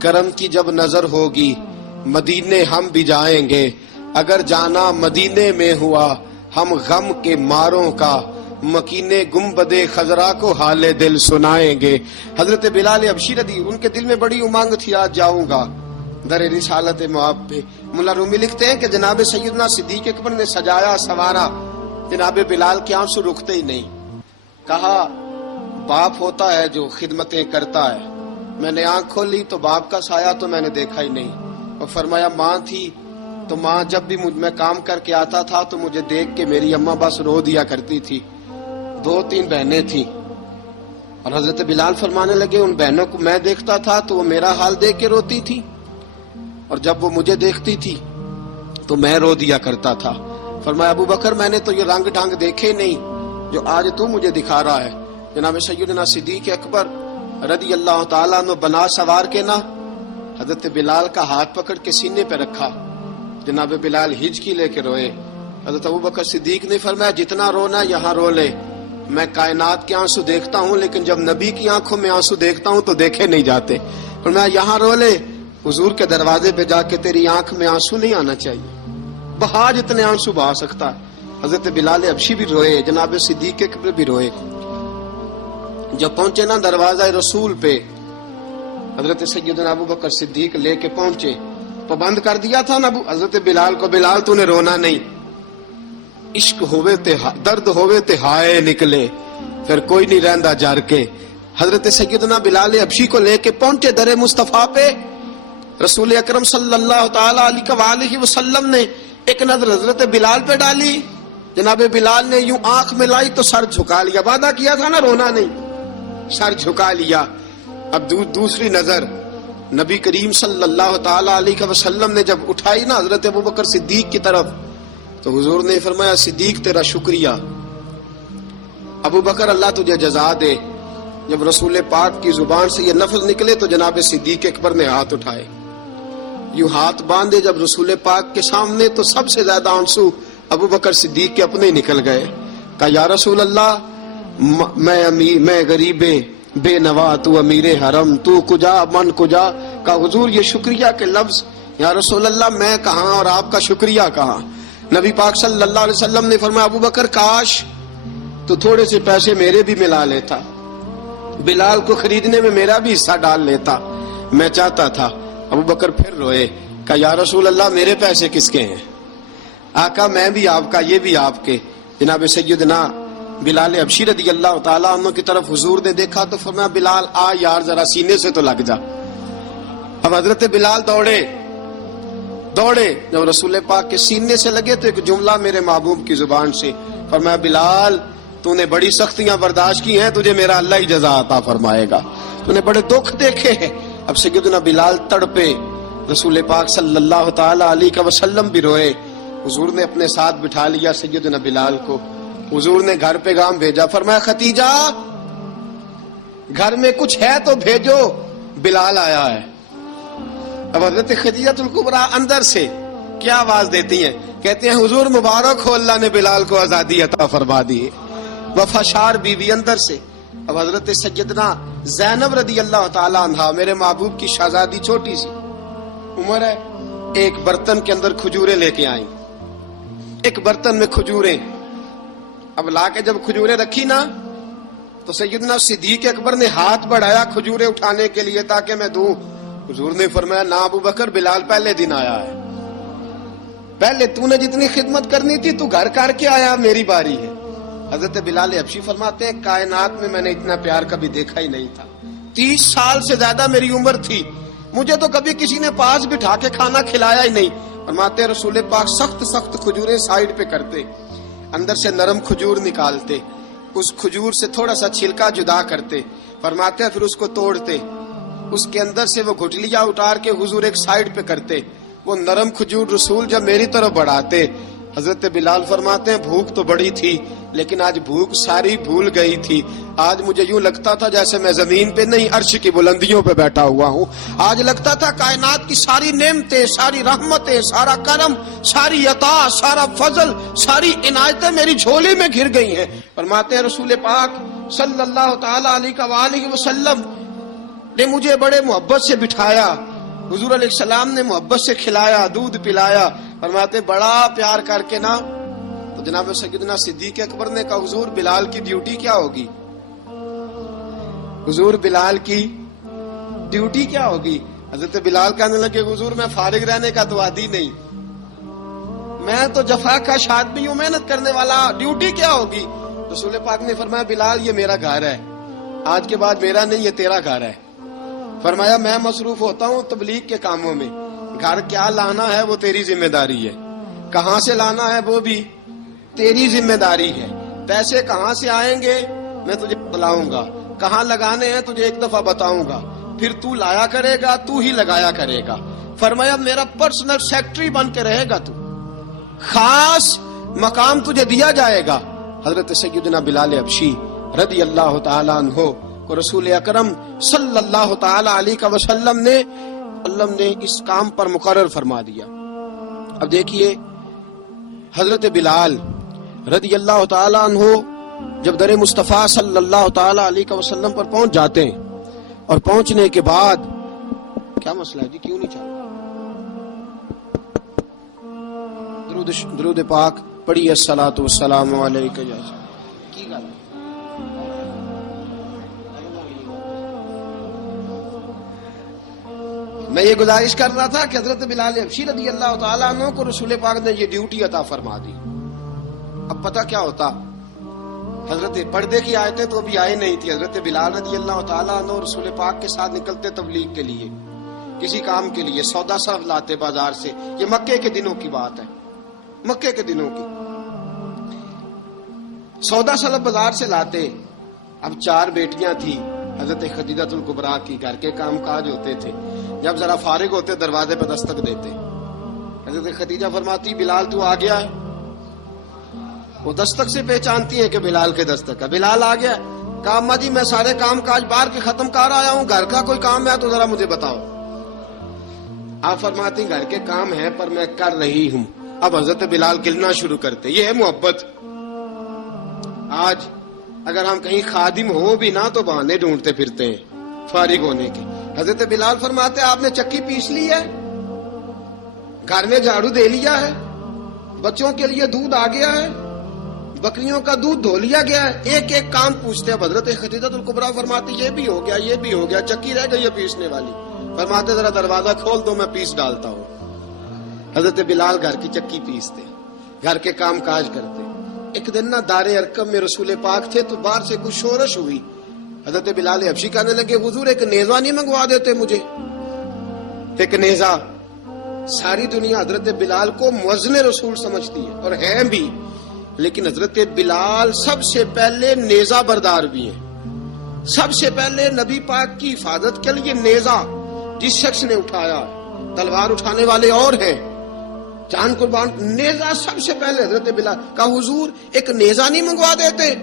کرم کی جب نظر ہوگی مدینے ہم بھی جائیں گے، اگر جانا مدینے میں ہوا ہم غم کے ماروں کا، مکینے گنبد خضرا کو حال دل سنائیں گے۔ حضرت بلال حبشی رضی، ان کے دل میں بڑی امنگ تھی، آج جاؤں گا در رسالت مواب پہ۔ ملا رومی لکھتے ہیں کہ جناب سیدنا صدیق اکبر نے سجایا سوارا، جناب بلال کے آنسو رکتے ہی نہیں۔ کہا باپ ہوتا ہے جو خدمتیں کرتا ہے، میں نے آنکھ کھولی تو باپ کا سایہ تو میں نے دیکھا ہی نہیں، اور فرمایا ماں تھی تو ماں جب بھی میں کام کر کے آتا تھا تو مجھے دیکھ کے میری اماں بس رو دیا کرتی تھی، 2-3 بہنیں تھیں، اور حضرت بلال فرمانے لگے ان بہنوں کو میں دیکھتا تھا تو وہ میرا حال دیکھ کے روتی تھی، اور جب وہ مجھے دیکھتی تھی تو میں رو دیا کرتا تھا۔ فرمایا ابو بکر میں نے تو یہ رنگ ڈھنگ دیکھے نہیں جو آج تو مجھے دکھا رہا ہے۔ جناب سیدنا صدیق اکبر رضی اللہ تعالیٰ عنہ بنا سوار کے نا حضرت بلال کا ہاتھ پکڑ کے سینے پہ رکھا، جناب بلال ہچکی لے کے روئے۔ حضرت ابو بکر صدیق نے فرمایا جتنا رونا یہاں رو لے، میں کائنات کے آنسو دیکھتا ہوں لیکن جب نبی کی آنکھوں میں آنسو دیکھتا ہوں تو دیکھے نہیں جاتے۔ فرمایا یہاں رو لے، حضور کے دروازے پہ جا کے تیری آنکھ میں آنسو نہیں آنا چاہیے، بہا جتنے آنسو بہا سکتا ہے۔ حضرت بلال حبشی بھی روئے، جناب صدیق اکبر بھی روئے۔ جب پہنچے نا دروازہ رسول پہ، حضرت سیدنا ابو بکر صدیق لے کے پہنچے، پابند کر دیا تھا نا حضرت بلال کو، بلال تو نے رونا نہیں، عشق ہوئے تے درد ہوئے تے ہائے نکلے، پھر کوئی نہیں رہندا جر کے۔ حضرت سیدنا بلال حبشی کو لے کے پہنچے در مصطفیٰ پہ، رسول اکرم صلی اللہ تعالی علیہ وسلم نے ایک نظر حضرت بلال پہ ڈالی، جناب بلال نے یوں آنکھ میں لائی تو سر جھکا لیا، وعدہ کیا تھا نا رونا نہیں، سر جھکا لیا۔ اب دوسری نظر نبی کریم صلی اللہ تعالی علیہ وسلم نے جب اٹھائی نا حضرت ابوبکر صدیق کی طرف، تو حضور نے فرمایا صدیق تیرا شکریہ، ابو بکر اللہ تجھے جزا دے۔ جب رسول پاک کی زبان سے یہ لفظ نکلے تو جناب صدیق اکبر نے ہاتھ اٹھائے، یوں ہاتھ باندھے جب رسول پاک کے سامنے، تو سب سے زیادہ آنسو ابو بکر صدیق کے اپنے نکل گئے۔ کہا یا رسول اللہ میں غریب بے نوا، تو امیر حرم، تو کجا من کجا۔ کہا حضور یہ شکریہ کے لفظ، یا رسول اللہ میں کہاں اور آپ کا شکریہ کہاں۔ نبی پاک صلی اللہ علیہ وسلم نے فرمایا ابو بکر کاش تو تھوڑے سے پیسے میرے بھی ملا لیتا، بلال کو خریدنے میں میرا بھی حصہ ڈال لیتا، میں چاہتا تھا۔ ابو بکر پھر روئے، کہا یا رسول اللہ میرے پیسے کس کے ہیں؟ آقا میں بھی آپ کا، یہ بھی آپ کے۔ جناب سیدنا بلال حبشی رضی اللہ تعالیٰ عنہ کی طرف حضور نے دیکھا تو فرمایا بلال آ یار ذرا سینے سے تو لگ جا۔ اب حضرت بلال دوڑے، جب رسول پاک کے سینے سے لگے تو ایک جملہ میرے محبوب کی زبان سے، فرمایا بلال تو نے بڑی سختیاں برداشت کی ہیں، تجھے میرا اللہ ہی جزا عطا فرمائے گا، تو نے بڑے دکھ دیکھے ہیں۔ اب سیدنا بلال تڑپے، رسول پاک صلی اللہ تعالی علیہ وسلم بھی روئے۔ حضور نے اپنے ساتھ بٹھا لیا سیدنا بلال کو، حضور نے گھر پیغام بھیجا، فرمایا ختیجہ گھر میں کچھ ہے تو بھیجو، بلال آیا ہے۔ اب حضرت خدیجہ الکبریٰ اندر سے کیا آواز دیتی ہیں، کہتے ہیں حضور مبارک ہو، اللہ نے بلال کو آزادی عطا فرما دی۔ وفاشار بیوی اندر سے۔ اب حضرت سیدنا زینب رضی اللہ تعالی عنہا، میرے محبوب کی شہزادی، چھوٹی سی عمر ہے، ایک برتن کے اندر کھجوریں لے کے آئیں، ایک برتن میں کھجوریں۔ اب لا کے جب کھجوریں رکھی نا تو سیدنا صدیق اکبر نے ہاتھ بڑھایا کھجوریں اٹھانے کے لیے تاکہ میں دوں۔ حضور نے فرمایا نا ابو بکر، بلال پہلے دن آیا ہے، پہلے تو نے جتنی خدمت کرنی تھی تو گھر کر کے آیا، میری باری ہے۔ حضرت بلال حبشی فرماتے ہیں کائنات میں نے اتنا پیار کبھی دیکھا ہی نہیں تھا، 30 سال سے زیادہ میری عمر تھی، مجھے تو کبھی کسی نے پاس بٹھا کے کھانا کھلایا ہی نہیں۔ فرماتے ہیں رسول پاک سخت کھجوریں سائیڈ پہ کرتے، اندر سے نرم کھجور نکالتے، اس کھجور سے تھوڑا سا چھلکا جدا کرتے، فرماتے ہیں پھر اس کو توڑتے، اس کے اندر سے وہ گھٹلیاں اتار کے حضور ایک سائیڈ پہ کرتے، وہ نرم کھجور رسول جب میری طرف بڑھاتے، حضرت بلال فرماتے ہیں بھوک تو بڑی تھی لیکن آج بھوک ساری بھول گئی تھی. آج مجھے یوں لگتا تھا جیسے میں زمین پہ نہیں عرش کی بلندیوں پہ بیٹھا ہوا ہوں. آج لگتا تھا کائنات کی ساری نعمتیں، ساری رحمتیں، سارا کرم، ساری عطا، سارا فضل، ساری عنایتیں میری جھولی میں گھر گئی ہیں. فرماتے ہیں رسول پاک صلی اللہ تعالی علیہ وآلہ وسلم نے مجھے بڑے محبت سے بٹھایا. حضور علیہ السلام نے محبت سے کھلایا، دودھ پلایا. فرماتے بڑا پیار کر کے نا تو جناب سیدنا صدیق اکبر نے کہا حضور بلال کی ڈیوٹی کیا ہوگی؟ حضور بلال کی ڈیوٹی کیا ہوگی؟ حضرت بلال کہنے لگے حضور میں فارغ رہنے کا تو عادی نہیں، میں تو جفا کش آدمی ہوں، محنت کرنے والا، ڈیوٹی کیا ہوگی؟ رسول پاک نے فرمایا بلال یہ میرا گھر ہے، آج کے بعد میرا نہیں یہ تیرا گھر ہے. فرمایا میں مصروف ہوتا ہوں تبلیغ کے کاموں میں، گھر کیا لانا ہے وہ تیری ذمہ داری ہے، کہاں سے لانا ہے وہ بھی تیری ذمہ داری ہے، پیسے کہاں سے آئیں گے میں تجھے بتلاؤں گا، کہاں لگانے ہیں تجھے ایک دفعہ بتاؤں گا، پھر تو لایا کرے گا، تو ہی لگایا کرے گا. فرمایا میرا پرسنل سیکٹری بن کے رہے گا، تو خاص مقام تجھے دیا جائے گا. حضرت سیدنا بلال حبشی رضی اللہ تعالی عنہ کو رسول اکرم صلی اللہ تعالی علیہ وسلم نے اس کام پر مقرر فرما دیا. اب دیکھیے حضرت بلال رضی اللہ تعالی عنہ جب در مصطفیٰ صلی اللہ تعالی علیہ وسلم پر پہنچ جاتے ہیں اور پہنچنے کے بعد کیا مسئلہ ہے جی کیوں نہیں چل رہا؟ درود پاک پڑھیے الصلاۃ والسلام علیک یا کی گل میں یہ گزارش کر رہا تھا کہ حضرت بلال حبشی رضی اللہ تعالیٰ عنہ کو رسول پاک نے یہ ڈیوٹی عطا فرما دی. اب پتہ کیا ہوتا، حضرت پردے کی آیتیں تو ابھی آئے نہیں تھی. حضرت بلال رضی اللہ تعالیٰ عنہ رسول پاک کے ساتھ نکلتے تبلیغ کے لیے، کسی کام کے لیے، سودا صرف لاتے بازار سے. یہ مکے کے دنوں کی بات ہے، مکے کے دنوں کی سودا صرف بازار سے لاتے. اب 4 بیٹیاں تھیں حضرت خدیجہ الکبریٰ کی، گھر کے کام کاج ہوتے تھے. جب ذرا فارغ ہوتے دروازے پہ دستک دیتے. حضرت خدیجہ فرماتی بلال تو آ گیا ہے. وہ دستک سے پہچانتی ہیں کہ بلال کے دستک ہے. بلال آ گیا. کہا اماں جی میں سارے کام کاج باہر کے ختم کر آیا ہوں، گھر کا کوئی کام ہے تو ذرا مجھے بتاؤ. آپ فرماتی گھر کے کام ہیں پر میں کر رہی ہوں. اب حضرت بلال گلنا شروع کرتے. یہ ہے محبت. آج اگر ہم کہیں خادم ہو بھی نہ تو بہانے ڈھونڈتے پھرتے ہیں فارغ ہونے کے. حضرت بلال فرماتے آپ نے چکی پیس لی ہے، گھر میں جھاڑو دے لیا ہے، بچوں کے لیے دودھ آ گیا ہے، بکریوں کا دودھ دھو لیا گیا ہے. ایک ایک کام پوچھتے. اب حضرت خدیجہ الکبریٰ فرماتی یہ بھی ہو گیا، یہ بھی ہو گیا، چکی رہ گئی ہے پیسنے والی. فرماتے ذرا دروازہ کھول دو میں پیس ڈالتا ہوں. حضرت بلال گھر کی چکی پیستے، گھر کے کام کاج کرتے. ایک دن نہ دار ارقم میں رسول پاک تھے تو باہر سے کچھ شورش ہوئی. حضرت بلال حبشی کہنے لگے حضور ایک نیزہ نہیں منگوا دیتے مجھے؟ ایک نیزہ. ساری دنیا حضرت بلال کو مؤذن رسول سمجھتی ہے اور ہیں بھی، لیکن حضرت بلال سب سے پہلے نیزہ بردار بھی ہیں. سب سے پہلے نبی پاک کی حفاظت کے لیے نیزہ جس شخص نے اٹھایا، تلوار اٹھانے والے اور ہیں، جان قربان، نیزہ سب سے پہلے حضرت بلال. کہا حضور ایک نیزہ نہیں منگوا دیتے؟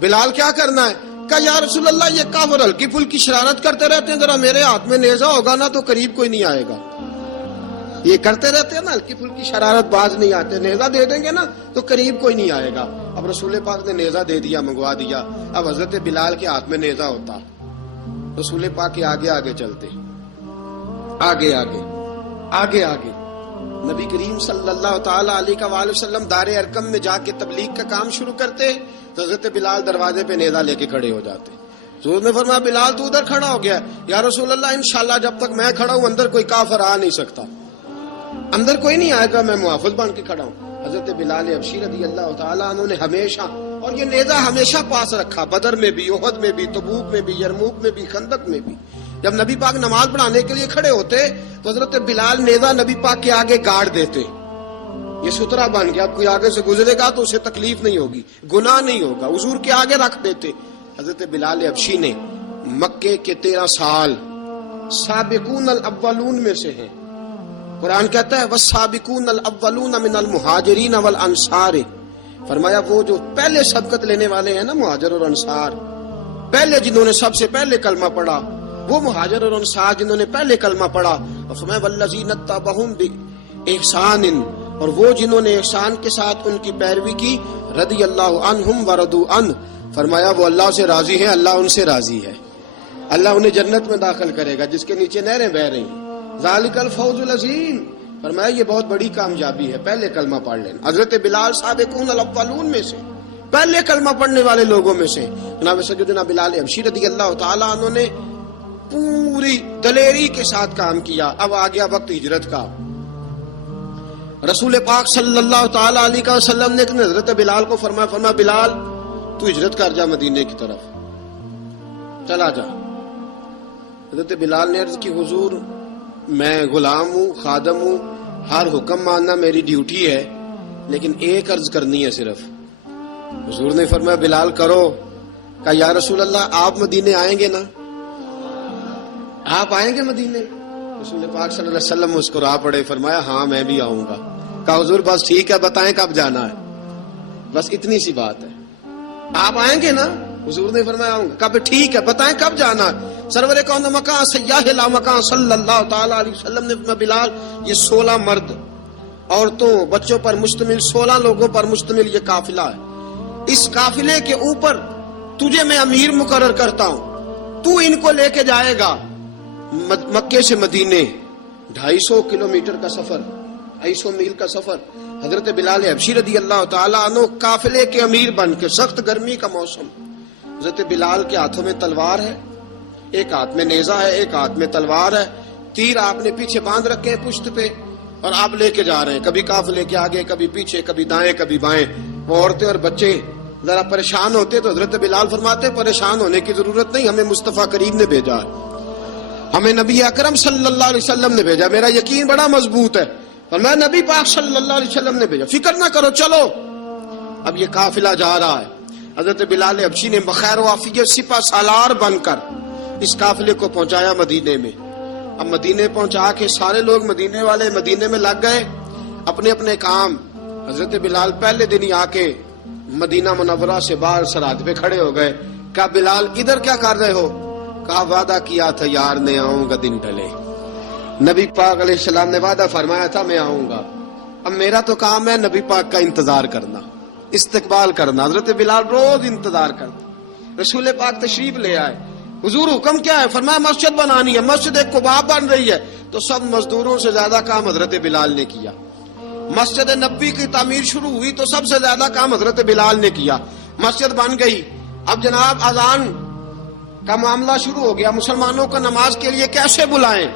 بلال کیا کرنا ہے؟ کہا یا رسول اللہ یہ کافر ہلکی پھلکی شرارت کرتے رہتے ہیں، ذرا میرے ہاتھ میں نیزہ ہوگا نا تو قریب کوئی نہیں آئے گا. یہ کرتے رہتے ہیں نا ہلکی پھلکی شرارت، باز نہیں آتے. نیزہ دے دیں گے نا تو قریب کوئی نہیں آئے گا. اب رسول پاک نے نیزہ دے دیا، منگوا دیا. اب حضرت بلال کے ہاتھ میں نیزہ ہوتا، رسول پاک کے آگے آگے چلتے، آگے آگے آگے آگے. نبی کریم صلی اللہ تعالی علیہ وآلہ وسلم دار ارقم میں جا کے تبلیغ کا کام شروع کرتے تو حضرت بلال دروازے پہ نیزہ لے کے کھڑے ہو جاتے. حضور نے فرمایا بلال تو ادھر کھڑا ہو گیا. یا رسول اللہ انشاءاللہ جب تک میں کھڑا ہوں اندر کوئی کافر آ نہیں سکتا، اندر کوئی نہیں آئے گا، میں محافظ بن کے کھڑا ہوں. حضرت بلال حبشی رضی اللہ تعالیٰ عنہ نے ہمیشہ، اور یہ نیزہ ہمیشہ پاس رکھا، بدر میں بھی، احد میں بھی، تبوک میں بھی، یرموک میں بھی، خندق میں بھی. جب نبی پاک نماز پڑھانے کے لیے کھڑے ہوتے تو حضرت بلال نیزہ نبی پاک کے آگے گاڑ دیتے. یہ سترا بن گیا، اب کوئی آگے سے گزرے گا تو اسے تکلیف نہیں ہوگی، گناہ نہیں ہوگا، حضور کے آگے رکھ دیتے. حضرت بلال حبشی نے مکے کے 13 سال سابقون الاولون میں سے ہیں. قرآن کہتا ہے والسابقون الاولون من المہاجرین والانصار، فرمایا وہ جو پہلے سبقت لینے والے ہیں نا مہاجر اور انصار، پہلے جنہوں نے سب سے پہلے کلمہ پڑھا وہ مہاجر اور انصار جنہوں نے پہلے کلمہ پڑھا، اور فرمایا والذین اتبعوہم باحسان، اور وہ جنہوں نے احسان کے ساتھ ان کی پیروی کی، رضی اللہ عنہم ورضوا عنہ، فرمایا وہ اللہ سے راضی ہیں، اللہ ان سے راضی ہے، اللہ انہیں جنت میں داخل کرے گا جس کے نیچے نہریں بہ رہی ہیں، ذالک الفوز العظیم، فرمایا یہ بہت بڑی کامیابی ہے پہلے کلمہ پڑھ لینا۔ حضرت بلال سابقون الاولون میں سے، پہلے کلمہ پڑھنے والے لوگوں میں سے، جناب سیدنا بلال حبشی رضی اللہ تعالی عنہ نے پوری دلیری کے ساتھ کام کیا۔ اب آ گیا وقت ہجرت کا، رسول پاک صلی اللہ تعالی علیہ وسلم نے حضرت بلال کو فرمایا بلال تو ہجرت کر جا مدینے کی طرف، چلا جا۔ حضرت بلال نے عرض کی حضور میں غلام ہوں، خادم ہوں، ہر حکم ماننا میری ڈیوٹی ہے، لیکن ایک عرض کرنی ہے صرف۔ حضور نے فرمایا بلال کرو۔ کہا یا رسول اللہ آپ مدینے آئیں گے نا، آپ آئیں گے مدینے؟ رسول پاک صلی اللہ علیہ وسلم مسکرا پڑے، فرمایا ہاں میں بھی آؤں گا۔ کہا حضور بس ٹھیک ہے بتائیں کب جانا ہے، بس اتنی سی بات ہے، آپ آئیں گے نا؟ حضور نے فرمایا آؤں گا۔ کہا ٹھیک ہے بتائیں کب جانا ہے؟ سرور کون مکان سیاح لا مکان صلی اللہ تعالی علیہ وسلم نے فرمایا بلال یہ 16 مرد عورتوں بچوں پر مشتمل 16 لوگوں پر مشتمل یہ قافلہ ہے، اس قافلے کے اوپر تجھے میں امیر مقرر کرتا ہوں، تو ان کو لے کے جائے گا مکے سے مدینے، 250 کلومیٹر کا سفر، 250 میل کا سفر۔ حضرت بلال حبشی رضی اللہ تعالی عنہ قافلے کے امیر بن کے، سخت گرمی کا موسم، حضرت بلال کے ہاتھوں میں تلوار ہے، ایک ہاتھ میں نیزہ ہے، ایک ہاتھ میں تلوار ہے، تیر آپ نے پیچھے باندھ رکھے ہیں پشت پہ، اور آپ لے کے جا رہے ہیں، کبھی قافلے کے آگے کبھی پیچھے، کبھی دائیں کبھی بائیں۔ وہ عورتیں اور بچے ذرا پریشان ہوتے تو حضرت بلال فرماتے پریشان ہونے کی ضرورت نہیں، ہمیں مصطفیٰ کریم نے بھیجا ہے، ہمیں نبی اکرم صلی اللہ علیہ وسلم نے بھیجا، میرا یقین بڑا مضبوط ہے، اور میں نبی پاک صلی اللہ علیہ وسلم نے بھیجا، فکر نہ کرو چلو۔ اب یہ قافلہ جا رہا ہے، حضرت بلال حبشی نے بخیر و عافیت سپہ سالار بن کر اس قافلے کو پہنچایا مدینے میں۔ اب مدینے پہنچا کے سارے لوگ مدینے والے مدینے میں لگ گئے اپنے اپنے کام۔ حضرت بلال پہلے دن ہی آ کے مدینہ منورہ سے باہر سرحد پہ کھڑے ہو گئے۔ کہا بلال ادھر کیا کر رہے ہو؟ کہا وعدہ کیا تھا یار نے آؤں گا دن ڈھلے، نبی پاک علیہ السلام نے وعدہ فرمایا تھا میں آؤں گا، اب میرا تو کام ہے نبی پاک کا انتظار کرنا، استقبال کرنا۔ حضرت بلال روز انتظار کرتا، رسول پاک تشریف لے آئے، حضور حکم کیا ہے؟ فرمایا مسجد بنانی ہے، مسجد قباء بن رہی ہے، تو سب مزدوروں سے زیادہ کام حضرت بلال نے کیا۔ مسجد نبی کی تعمیر شروع ہوئی تو سب سے زیادہ کام حضرت بلال نے کیا، مسجد بن گئی۔ اب جناب اذان کا معاملہ شروع ہو گیا، مسلمانوں کو نماز کے لیے کیسے بلائیں؟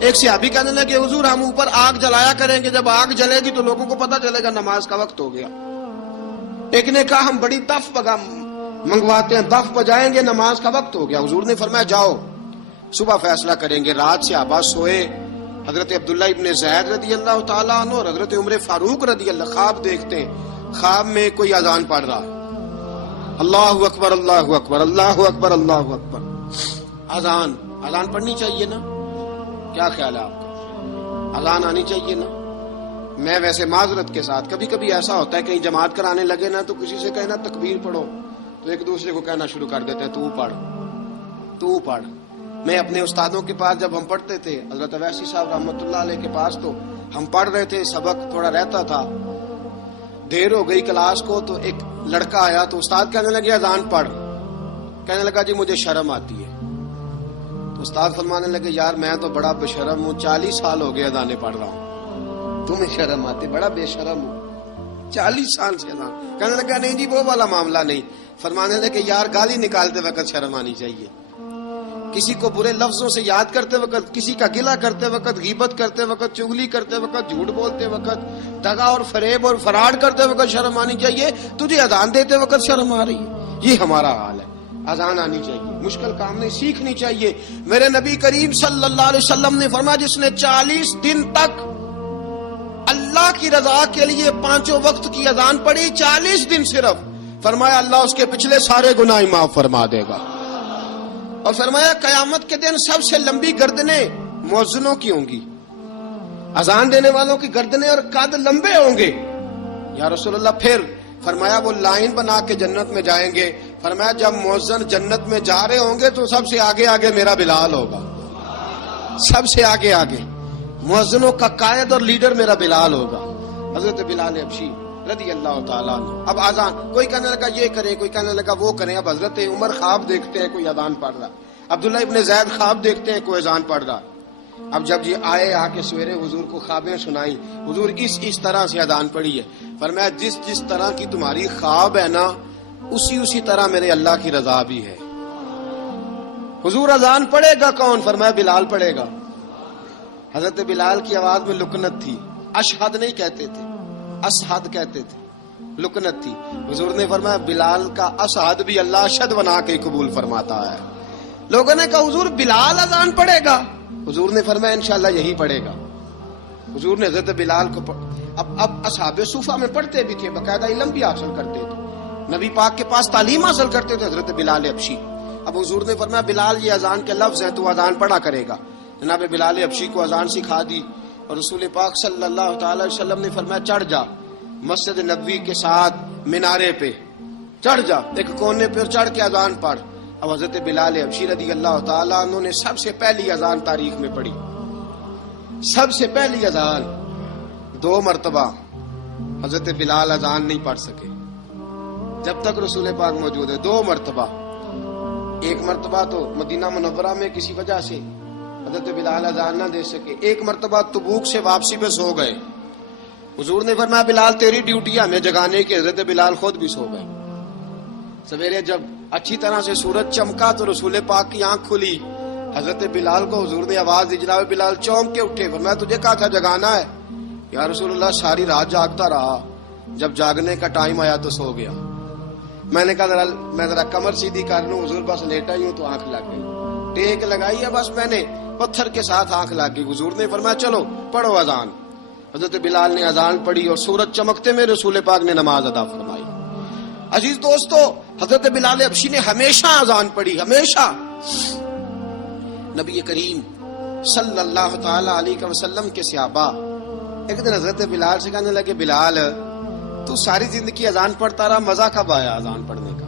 ایک صحابی کہنے لگے حضور ہم اوپر آگ جلایا کریں گے، جب آگ جلے گی تو لوگوں کو پتہ چلے گا نماز کا وقت ہو گیا۔ ایک نے کہا ہم بڑی دف منگواتے ہیں، دف بجائیں گے، نماز کا وقت ہو گیا۔ حضور نے فرمایا جاؤ صبح فیصلہ کریں گے۔ رات سے صحابہ سوئے، حضرت عبداللہ ابن زید رضی اللہ تعالیٰ عنہ اور حضرت عمر فاروق رضی اللہ خواب دیکھتے ہیں، خواب میں کوئی اذان پڑھ رہا ہے، اللہ اکبر اللہ اکبر اللہ اکبر اللہ اکبر، اذان پڑھنی چاہیے نا؟ کیا خیال ہے آپ کا؟ اذان آنی چاہیے نا؟ میں ویسے معذرت کے ساتھ کبھی کبھی ایسا ہوتا ہے کہیں جماعت کرانے لگے نا تو کسی سے کہنا تکبیر پڑھو تو ایک دوسرے کو کہنا شروع کر دیتے ہیں تو پڑھ۔ میں اپنے استادوں کے پاس جب ہم پڑھتے تھے، حضرت ویسی صاحب رحمۃ اللہ علیہ کے پاس، تو ہم پڑھ رہے تھے، سبق تھوڑا رہتا تھا، دیر ہو گئی کلاس کو تو ایک لڑکا آیا تو استاد کہنے لگے اذان پڑھ، کہنے لگا جی مجھے شرم آتی ہے، تو استاد فرمانے لگے یار میں تو بڑا بے شرم ہوں، 40 سال ہو گئے اذانیں پڑھ رہا ہوں، تمہیں شرم آتی؟ بڑا بے شرم ہوں، 40 سال سے اذان۔ کہنے لگا نہیں جی وہ والا معاملہ نہیں، فرمانے لگے یار گالی نکالتے وقت شرم آنی چاہیے، کسی کو برے لفظوں سے یاد کرتے وقت، کسی کا گلہ کرتے وقت، غیبت کرتے وقت، چغلی کرتے وقت، جھوٹ بولتے وقت، دغا اور فریب اور فراڈ کرتے وقت شرم آنی چاہیے، تجھے اذان دیتے وقت شرم آ رہی ہے، یہ ہمارا حال ہے۔ اذان آنی چاہیے، مشکل کام نہیں، سیکھنی چاہیے۔ میرے نبی کریم صلی اللہ علیہ وسلم نے فرمایا جس نے 40 دن تک اللہ کی رضا کے لیے 5 وقت کی اذان پڑھی، 40 دن صرف، فرمایا اللہ اس کے پچھلے سارے گناہ معاف فرما دے گا، اور فرمایا قیامت کے دن سب سے لمبی گردنیں مؤذنوں کی ہوں گی، اذان دینے والوں کی گردنیں اور قد لمبے ہوں گے. یا رسول اللہ پھر؟ فرمایا وہ لائن بنا کے جنت میں جائیں گے. فرمایا جب مؤذن جنت میں جا رہے ہوں گے تو سب سے آگے آگے میرا بلال ہوگا, سب سے آگے آگے مؤذنوں کا قائد اور لیڈر میرا بلال ہوگا, حضرت بلال حبشی رضی اللہ تعالیٰ عنہ. اب اذان کوئی کہنے لگا یہ کریں, کوئی کہنے لگا وہ کریں. اب حضرت عمر خواب دیکھتے ہیں کوئی اذان پڑھ رہا, عبداللہ ابن زید خواب دیکھتے ہیں کوئی اذان پڑھ رہا. اب جب یہ آئے آ کے سویرے حضور کو خوابیں سنائی, حضور اس طرح سے اذان پڑھی ہے. فرمایا جس طرح کی تمہاری خواب ہے نا اسی طرح میرے اللہ کی رضا بھی ہے. حضور اذان پڑھے گا کون؟ فرمایا بلال پڑھے گا. حضرت بلال کی آواز میں لکنت تھی, اشہد نہیں کہتے تھے, اشہد کہتے تھے, لکنت تھی. حضور نے فرمایا بلال کا اشہد بھی اللہ اشہد بنا کے قبول فرماتا ہے. لوگوں نے کہا حضور بلال اذان پڑھے گا؟ حضور نے فرمایا انشاءاللہ یہی پڑھے گا. حضور نے حضرت بلال کو اب اصحاب صوفہ میں پڑھتے بھی تھے, باقاعدہ علم بھی حاصل کرتے تھے, نبی پاک کے پاس تعلیم حاصل کرتے تھے حضرت بلال حبشی. اب حضور نے فرمایا بلال یہ اذان کے لفظ ہیں تو اذان پڑھا کرے گا. جناب بلال حبشی کو اذان سکھا دی اور رسول پاک صلی اللہ تعالی وسلم نے فرمایا چڑھ جا مسجد نبوی کے ساتھ مینارے پہ, چڑھ جا ایک کونے پہ اور چڑھ کے اذان پڑھ. اب حضرت بلال حبشی رضی اللہ تعالیٰ عنہ نے سب سے پہلی اذان تاریخ میں پڑھی, سب سے پہلی اذان. 2 مرتبہ حضرت بلال اذان نہیں پڑھ سکے جب تک رسول پاک موجود ہے. 2 مرتبہ, ایک مرتبہ تو مدینہ منورہ میں کسی وجہ سے حضرت بلال اذان نہ دے سکے, ایک مرتبہ تبوک سے واپسی پہ سو گئے. حضور نے فرمایا بلال تیری ڈیوٹی ہے ہمیں جگانے کی. حضرت بلال خود بھی سو گئے. سویرے جب اچھی طرح سے سورج چمکا تو رسول پاک کی آنکھ کھلی. حضرت بلال کو حضور نے آواز دی, جناب بلال چونک کے اٹھے. فرمایا تجھے کہا تھا جگانا ہے. یا رسول اللہ ساری رات جاگتا رہا, جب جاگنے کا ٹائم آیا تو سو گیا. میں نے کہا میں ذرا کمر سیدھی کر لوں. حضور بس لیٹا ہی ہوں تو آنکھ لگ گئی, ٹیک لگائی ہے بس میں نے, پتھر کے ساتھ آنکھ لگ گئی. حضور نے فرمایا چلو پڑھو اذان. حضرت بلال نے اذان پڑھی اور سورج چمکتے میں رسول پاک نے نماز ادا فرمائی. عزیز دوستو حضرت بلال حبشی نے ہمیشہ اذان پڑھی, ہمیشہ. نبی کریم صلی اللہ تعالی علیہ وسلم کے صحابہ ایک دن حضرت بلال سے کہنے لگے بلال تو ساری زندگی اذان پڑھتا رہا, مزہ کب آیا اذان پڑھنے کا,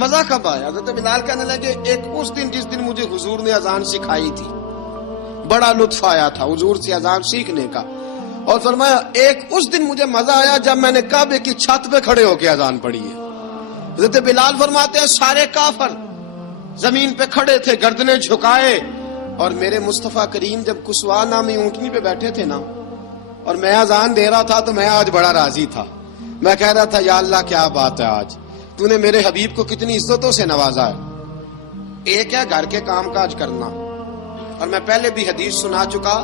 مزہ کب آیا؟ حضرت بلال کہنے لگے ایک اس دن جس دن مجھے حضور نے اذان سکھائی تھی بڑا لطف آیا تھا حضور سے اذان سیکھنے کا. اور فرمایا ایک اس دن مجھے مزہ آیا جب میں نے کعبے کی چھت پہ کھڑے ہو کے اذان پڑھی ہے. حضرت بلال فرماتے ہیں سارے کافر زمین پہ کھڑے تھے گردنیں جھکائے, اور میرے مصطفیٰ کریم جب کسوا نامی اونٹنی پہ بیٹھے تھے نا اور میں اذان دے رہا تھا تو میں آج بڑا راضی تھا. میں کہہ رہا تھا یا اللہ کیا بات ہے, آج تو نے میرے حبیب کو کتنی عزتوں سے نوازا ہے. ایک ہے گھر کے کام کاج کرنا, اور میں پہلے بھی حدیث سنا چکا,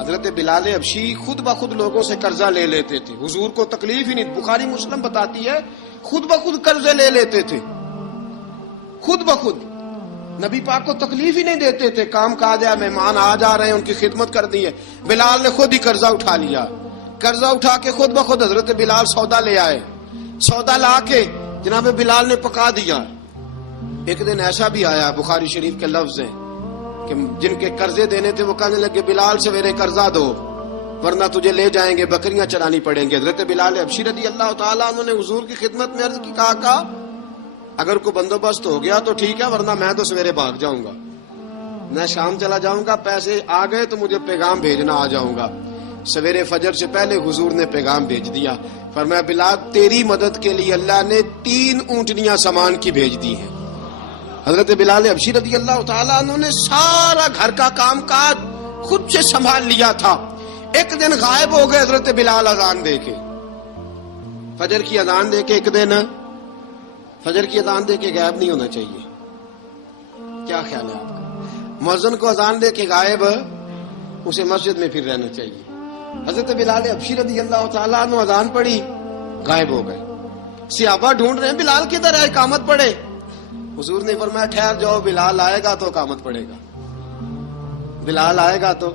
حضرت بلال حبشی خود بخود لوگوں سے قرضہ لے لیتے تھے, حضور کو تکلیف ہی نہیں. بخاری مسلم بتاتی ہے خود بخود قرضے لے لیتے تھے, خود بخود. نبی پاک کو تکلیف ہی نہیں دیتے تھے, کام کاج ہے, مہمان آ جا رہے ہیں ان کی خدمت کرنی ہے. بلال نے خود ہی قرضہ اٹھا لیا, قرضہ اٹھا کے خود بخود حضرت بلال سودا لے آئے, سودا لا کے جناب بلال نے پکا دیا. ایک دن ایسا بھی آیا بخاری شریف کے لفظ ہیں کہ جن کے قرضے دینے تھے وہ کہنے لگے بلال سویرے قرضہ دو ورنہ تجھے لے جائیں گے, بکریاں چرانی پڑیں گے. حضرت بلال حبشی رضی اللہ تعالیٰ عنہ نے حضور کی خدمت میں عرض کی, کہا اگر کوئی بندوبست ہو گیا تو ٹھیک ہے ورنہ میں تو سویرے بھاگ جاؤں گا, میں شام چلا جاؤں گا, پیسے آ گئے تو مجھے پیغام بھیجنا آ جاؤں گا. سویرے فجر سے پہلے حضور نے پیغام بھیج دیا. فرمایا بلال تیری مدد کے لیے اللہ نے 3 اونٹنیاں سامان کی بھیج دی ہیں. حضرت بلال حبشی رضی اللہ تعالیٰ عنہ نے سارا گھر کا کام کاج خود سے سنبھال لیا تھا. ایک دن غائب ہو گئے حضرت بلال اذان دے کے, فجر کی اذان دے کے. ایک دن فجر کی اذان دے کے غائب نہیں ہونا چاہیے, کیا خیال ہے آپ کا؟ مؤذن کو اذان دے کے غائب اسے مسجد میں پھر رہنا چاہیے. حضرت بلال حبشی رضی اللہ تعالیٰ عنہ اذان پڑھی, غائب ہو گئے. صحابہ ڈھونڈ رہے ہیں بلال کدھر ہے, اقامت پڑھے. حضور نے فرمایا ٹھہر جاؤ, بلال آئے گا تو اقامت پڑھے گا, بلال آئے گا تو.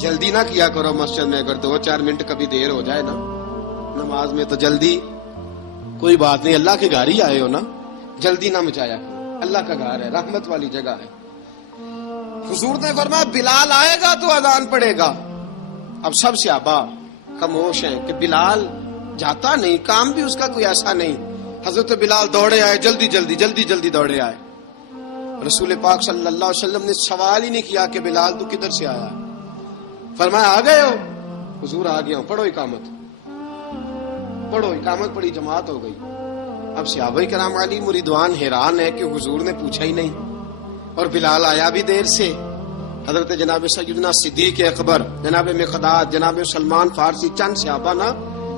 جلدی نہ کیا کرو مسجد میں, اگر 2-4 منٹ کبھی دیر ہو جائے نا نماز میں تو جلدی کوئی بات نہیں, اللہ کے گھر ہی آئے ہو نا, جلدی نہ مچایا کرو, اللہ کا گھر ہے, رحمت والی جگہ ہے. حضور نے فرمایا بلال آئے گا تو اذان پڑے گا. اب سب صحابہ خاموش ہیں کہ بلال جاتا نہیں, کام بھی اس کا کوئی ایسا نہیں. حضرت بلال دوڑے آئے, جلدی جلدی جلدی جلدی دوڑے آئے. رسول پاک صلی اللہ علیہ وسلم نے سوال ہی نہیں کیا کہ بلال تو کدھر سے آیا. فرمایا آ گئے ہو؟ حضور آ گیا ہوں. پڑھو اقامت, پڑھو اقامت. پڑھی, جماعت ہو گئی. اب صحابہ کرام علی مریدوان حیران ہے کہ حضور نے پوچھا ہی نہیں اور بلال آیا بھی دیر سے. حضرت جناب سیدنا صدیق اکبر, جناب مقداد, جناب سلمان فارسی, چند صحابہ نا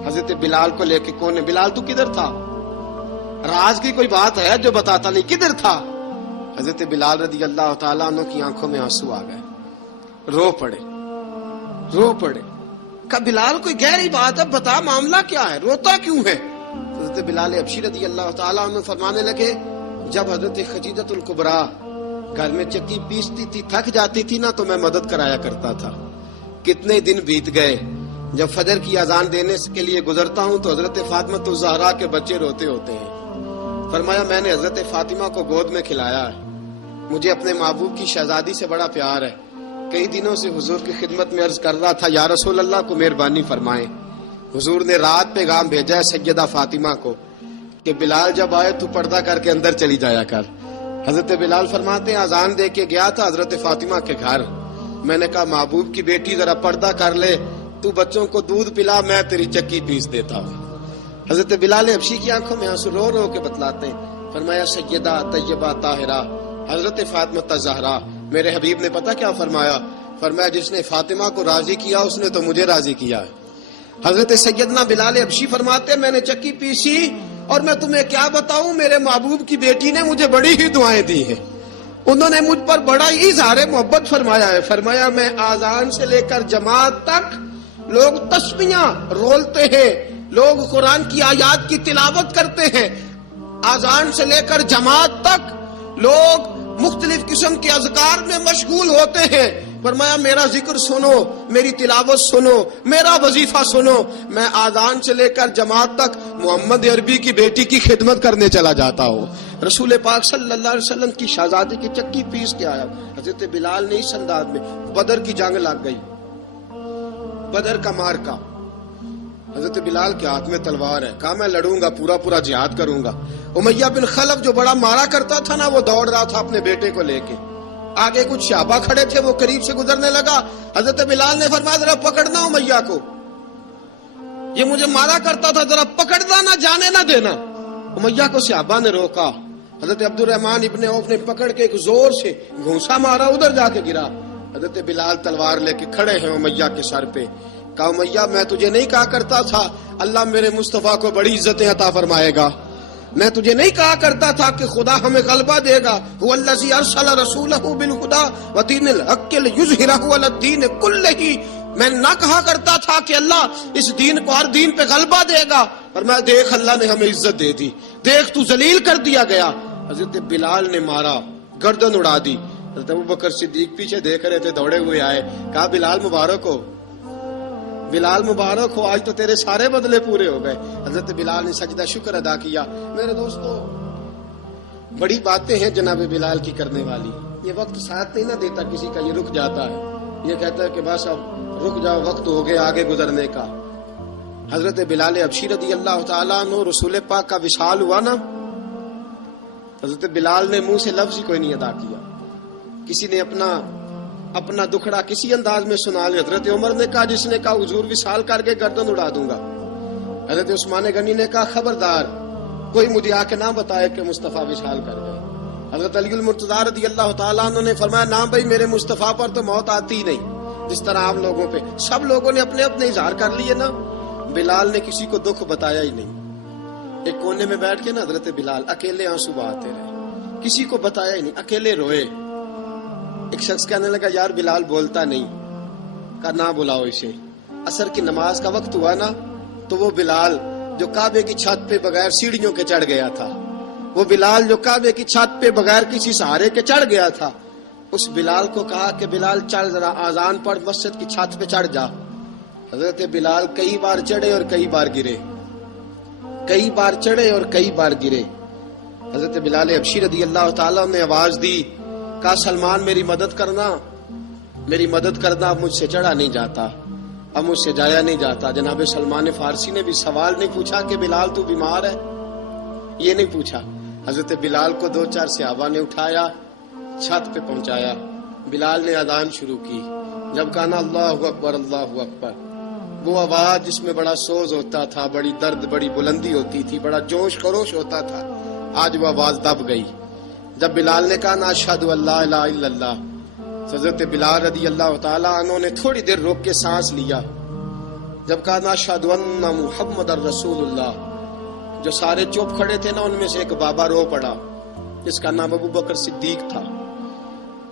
حضرت بلال کو لے کے کون ہے, بلال تو کدھر تھا؟ راز کی کوئی بات ہے جو بتاتا نہیں, کدھر تھا؟ حضرت بلال رضی اللہ تعالیٰ عنہ کی آنکھوں میں آنسو آ گئے, رو پڑے, رو پڑے. کہ بلال کوئی گہری بات ہے, بتا معاملہ کیا ہے, روتا کیوں ہے؟ حضرت بلال حبشی رضی اللہ تعالیٰ عنہ فرمانے لگے جب حضرت خدیجۃ الکبریٰ گھر میں چکی پیستی تھی, تھک جاتی تھی نا, تو میں مدد کرایا کرتا تھا. کتنے دن بیت گئے, جب فجر کی اذان دینے کے لیے گزرتا ہوں تو حضرت فاطمہ الزہرا کے بچے روتے ہوتے ہیں. فرمایا میں نے حضرت فاطمہ کو گود میں کھلایا ہے, مجھے اپنے محبوب کی شہزادی سے بڑا پیار ہے. کئی دنوں سے حضور کی خدمت میں عرض کر رہا تھا یا رسول اللہ کو مہربانی فرمائیں. حضور نے رات پیغام بھیجا ہے سیدہ فاطمہ کو کہ بلال جب آئے تو پردہ کر کے اندر چلی جایا کر. حضرت بلال فرماتے ہیں اذان دے کے گیا تھا حضرت فاطمہ کے گھر. میں نے کہا محبوب کی بیٹی ذرا پردہ کر لے, تو بچوں کو دودھ پلا, میں تیری چکی پیس دیتا ہوں. حضرت بلال حبشی کی آنکھوں میں آنسو رو رو کے بتلاتے ہیں. فرمایا سیدہ طیبہ طاہرہ حضرت فاطمہ الزہرا, میرے حبیب نے پتہ کیا فرمایا؟ فرمایا جس نے فاطمہ کو راضی کیا اس نے تو مجھے راضی کیا ہے. حضرت سیدنا بلال حبشی فرماتے ہیں میں نے چکی پیسی اور میں تمہیں کیا بتاؤں, میرے محبوب کی بیٹی نے مجھے بڑی ہی دعائیں دی ہیں, انہوں نے مجھ پر بڑا ہی اظہار محبت فرمایا ہے. فرمایا میں آذان سے لے کر جماعت تک لوگ تسبیحاں رولتے ہیں, لوگ قرآن کی آیات کی تلاوت کرتے ہیں, آذان سے لے کر جماعت تک لوگ مختلف قسم کے اذکار میں مشغول ہوتے ہیں. فرمایا میرا ذکر سنو, میری تلاوت سنو, میرا وظیفہ سنو. میں آذان سے لے کر جماعت تک محمد عربی کی بیٹی کی خدمت کرنے چلا جاتا ہوں. رسول پاک صلی اللہ علیہ وسلم کی شہزادی کی چکی پیس کے آیا. حضرت بلال نے اس انداز میں, بدر کی جنگ لگ گئی, بدر کا مارکا, حضرت بلال کے ہاتھ میں تلوار ہے, کہا میں لڑوں گا, پورا پورا جہاد کروں گا. امیہ بن خلف جو بڑا مارا کرتا تھا نا, وہ دوڑ رہا تھا اپنے بیٹے کو لے کے. آگے کچھ صحابہ کھڑے تھے, وہ قریب سے گزرنے لگا. حضرت بلال نے فرمایا ذرا پکڑنا امیہ کو, یہ مجھے مارا کرتا تھا, ذرا پکڑنا, نہ جانے نہ دینا. امیہ کو صحابہ نے روکا. حضرت عبد الرحمن ابن عوف نے پکڑ کے ایک زور سے گھونسا مارا, ادھر جا کے گرا. حضرت بلال تلوار لے کے کھڑے ہیں امیہ کے سر پہ. کہا امیہ میں تجھے نہیں کہا کرتا تھا اللہ میرے مصطفیٰ کو بڑی عزتیں عطا فرمائے گا؟ میں تجھے نہیں کہا کرتا تھا کہ خدا ہمیں غلبہ دے گا؟ هو الذی ارسل رسولہ بالہدی ودین الحق لیظہرہ علی الدین کلہ. میں نہ کہا کرتا تھا کہ اللہ اس دین کو ہر دین پہ غلبہ دے گا, اور میں دیکھ اللہ نے ہمیں عزت دے دی, دیکھ تو ذلیل کر دیا گیا. حضرت بلال نے مارا, گردن اڑا دی. حضرت ابوبکر صدیق پیچھے دیکھ رہے تھے, دوڑے ہوئے آئے, کہا بلال مبارک ہو, بلال مبارک ہو, آج تو تیرے سارے بدلے پورے ہو گئے. حضرت بلال نے سجدہ شکر ادا کیا. میرے دوستو بڑی باتیں ہیں جناب بلال کی کرنے والی. یہ وقت ساتھ نہیں نہ دیتا کسی کا, یہ رک جاتا ہے, یہ کہتا ہے کہ بس اب رک جاؤ, وقت ہو گیا آگے گزرنے کا. حضرت بلال حبشی رضی اللہ تعالیٰ عنہ رسول پاک کا وصال ہوا نا, حضرت بلال نے منہ سے لفظ ہی کوئی نہیں ادا کیا. کسی نے اپنا دکھڑا کسی انداز میں سنا لیا. حضرت عمر نے کہا, جس نے کہا حضور وصال کر کے گردن اڑا دوں گا. حضرت عثمان غنی نے کہا خبردار کوئی مجھے آ کے نہ بتائے کہ مصطفیٰ وصال کر گئے. حضرت علی المرتضیٰ رضی اللہ تعالیٰ عنہ نے فرمایا نہ بھائی میرے مصطفیٰ پر تو موت آتی ہی نہیں جس طرح عام لوگوں پہ. سب لوگوں نے اپنے اپنے اظہار کر لیے نا, بلال نے کسی کو دکھ بتایا ہی نہیں. ایک کونے میں بیٹھ کے نا حضرت بلال اکیلے آنسو بہاتے رہے, کسی کو بتایا ہی نہیں, اکیلے روئے. ایک شخص کہنے لگا یار بلال بولتا نہیں. کہا نہ بلاؤ اسے. عصر کی نماز کا وقت ہوا نا, تو وہ بلال جو کعبے کی چھت پہ بغیر سیڑھیوں کے چڑھ گیا تھا, وہ بلال جو کعبے کی چھت پہ بغیر کسی سہارے کے چڑھ گیا تھا, اس بلال کو کہا کہ بلال چل ذرا آذان پڑھ, مسجد کی چھت پہ چڑھ جا. حضرت بلال کئی بار چڑھے اور کئی بار گرے, کئی بار چڑھے اور کئی بار گرے. حضرت بلال حبشی رضی اللہ تعالیٰ نے آواز دی, کہا سلمان میری مدد کرنا، میری مدد کرنا، اب مجھ سے چڑھا نہیں جاتا، اب مجھ سے جایا نہیں جاتا۔ جناب سلمان فارسی نے بھی سوال نہیں پوچھا کہ بلال تو بیمار ہے، یہ نہیں پوچھا۔ حضرت بلال کو 2-4 صحابہ نے اٹھایا، چھت پہ پہنچایا، بلال نے اذان شروع کی۔ جب کہا نا اللہ اکبر اللہ اکبر، وہ آواز جس میں بڑا سوز ہوتا تھا، بڑی درد، بڑی بلندی ہوتی تھی، بڑا جوش خروش ہوتا تھا، آج وہ آواز دب گئی۔ جب بلال نے کہا نا اشہد ان لا الہ الا اللہ، حضرت بلال رضی اللہ تعالیٰ عنہ نے تھوڑی دیر روک کے سانس لیا۔ جب کہا نا اشہد ان محمد الرسول اللہ، جو سارے چپ کھڑے تھے نا ان میں سے ایک بابا رو پڑا، جس کا نام ابو بکر صدیق تھا۔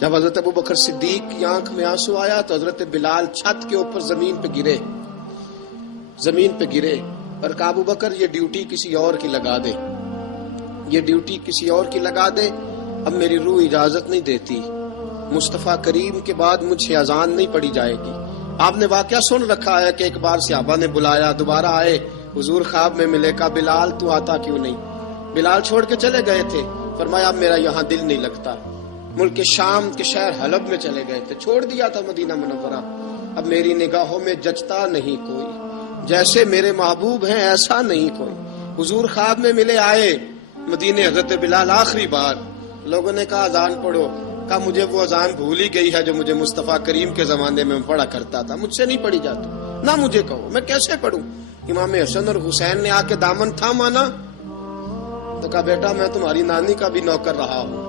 جب حضرت ابو بکر صدیق کی آنکھ میں آنسو آیا تو حضرت بلال چھت کے اوپر زمین پہ گرے اور کہا ابو بکر یہ ڈیوٹی کسی اور کی لگا دے، یہ ڈیوٹی کسی اور کی لگا دے، اب میری روح اجازت نہیں دیتی، مصطفیٰ کریم کے بعد مجھ سے اذان نہیں پڑی جائے گی۔ آپ نے واقعہ سن رکھا ہے کہ ایک بار صحابہ نے بلایا، دوبارہ آئے، حضور خواب میں ملے، کہا بلال تو آتا کیوں نہیں؟ بلال چھوڑ کے چلے گئے تھے، فرمایا اب میرا یہاں دل نہیں لگتا۔ ملک شام کے شہر حلب میں چلے گئے تھے، چھوڑ دیا تھا مدینہ منورہ، اب میری نگاہوں میں جچتا نہیں کوئی، جیسے میرے محبوب ہیں ایسا نہیں کوئی۔ حضور خواب میں ملے، آئے مدینے، حضرت بلال آخری بار، لوگوں نے کہا اذان پڑھو، کہا مجھے وہ اذان بھول ہی گئی ہے جو مجھے مصطفیٰ کریم کے زمانے میں پڑھا کرتا تھا، مجھ سے نہیں پڑھی جاتی، نہ مجھے کہو، میں کیسے پڑھوں؟ امام حسن اور حسین نے آ کے دامن تھاما نا، تو کہا بیٹا میں تمہاری نانی کا بھی نوکر رہا ہوں،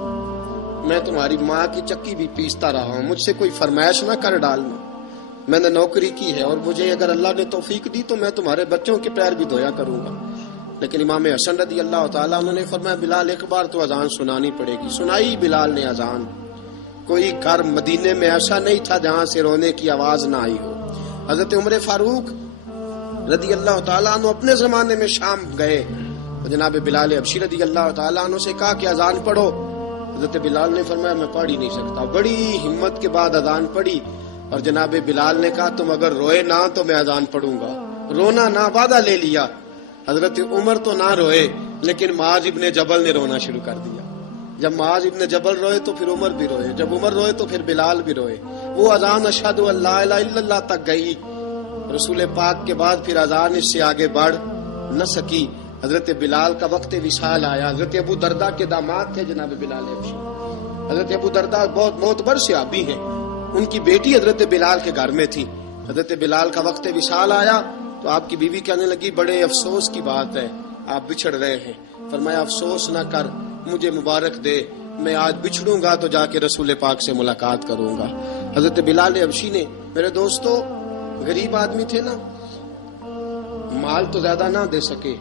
میں تمہاری ماں کی چکی بھی پیستا رہا ہوں، مجھ سے کوئی فرمائش نہ کر ڈالنا، میں نے نوکری کی ہے، اور مجھے اگر اللہ نے توفیق دی تو میں تمہارے بچوں کے پیر بھی دھویا کروں گا۔ لیکن امام حسن رضی اللہ تعالیٰ عنہ نے فرمایا بلال ایک بار تو اذان سنانی پڑے گی۔ سنائی بلال نے اذان۔ کوئی گھر مدینے میں ایسا نہیں تھا جہاں سے رونے کی آواز نہ آئی ہو۔ حضرت عمر فاروق رضی اللہ تعالیٰ عنہ اپنے زمانے میں شام گئے، جناب بلال حبشی رضی اللہ تعالیٰ عنہ سے کہا کہ اذان پڑھو، حضرت بلال نے فرمایا میں پڑھ ہی نہیں سکتا، بڑی ہمت کے بعد اذان پڑھی، اور جناب بلال نے کہا تم اگر روئے نہ تو میں اذان پڑھوں گا، رونا نہ، وعدہ لے لیا۔ حضرت عمر تو نہ روئے، لیکن معاذ ابن جبل نے رونا شروع کر دیا۔ جب معاذ ابن جبل روئے تو پھر عمر بھی روئے، جب عمر روئے تو پھر بلال بھی روئے۔ وہ اذان اشہد ان لا الہ الا اللہ تک گئی، رسول پاک کے بعد پھر اذان اس سے آگے بڑھ نہ سکی۔ حضرت بلال کا وقت وصال آیا۔ حضرت ابو درداء کے داماد تھے جناب بلال حبشی، حضرت ابو درداء بہت معتبر صحابی ہیں، ان کی بیٹی حضرت بلال کے گھر میں تھی۔ حضرت بلال کا وقت وصال آیا تو آپ کی بیوی کہنے لگی بڑے افسوس کی بات ہے، آپ بچھڑ رہے ہیں۔ فرمایا افسوس نہ کر، مجھے مبارک دے، میں آج بچھڑوں گا تو جا کے رسول پاک سے ملاقات کروں گا۔ حضرت بلال حبشی نے، میرے دوستو، غریب آدمی تھے نا، مال تو زیادہ نہ دے سکے،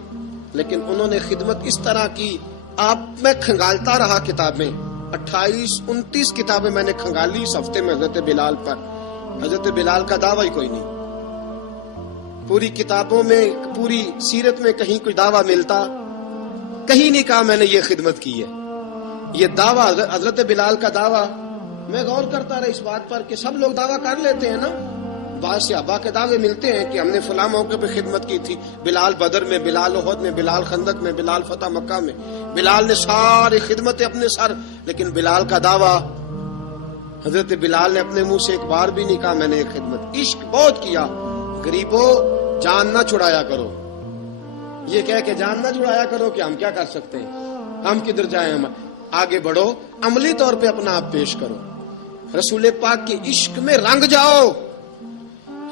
لیکن انہوں نے خدمت اس طرح کی، آپ میں کھنگالتا رہا کتابیں، 28-29 کتابیں میں نے کھنگالی اس ہفتے میں حضرت بلال پر۔ حضرت بلال کا دعویٰ ہی کوئی نہیں، پوری کتابوں میں، پوری سیرت میں کہیں کوئی دعویٰ ملتا؟ کہیں نہیں کہا میں نے یہ خدمت کی ہے۔ یہ دعویٰ حضرت بلال کا دعویٰ، میں غور کرتا رہا اس بات پر کہ سب لوگ دعویٰ کر لیتے ہیں نا، بعض صحابہ کے دعوے ملتے ہیں کہ ہم نے فلاں موقع پہ خدمت کی تھی، بلال بدر میں، بلال احد میں، بلال خندق میں، بلال فتح مکہ میں، بلال نے ساری خدمتیں اپنے سر، لیکن بلال کا دعویٰ، حضرت بلال نے اپنے منہ سے ایک بار بھی نہیں کہا میں نے یہ خدمت۔ عشق بہت کیا، غریبوں جان نہ چھڑایا کرو، یہ کہہ کہ جان نہ چھڑایا کرو کہ ہم کیا کر سکتے ہیں، ہم کدھر جائیں، ہم آگے بڑھو، عملی طور پہ اپنا آپ پیش کرو، رسول پاک کے عشق میں رنگ جاؤ۔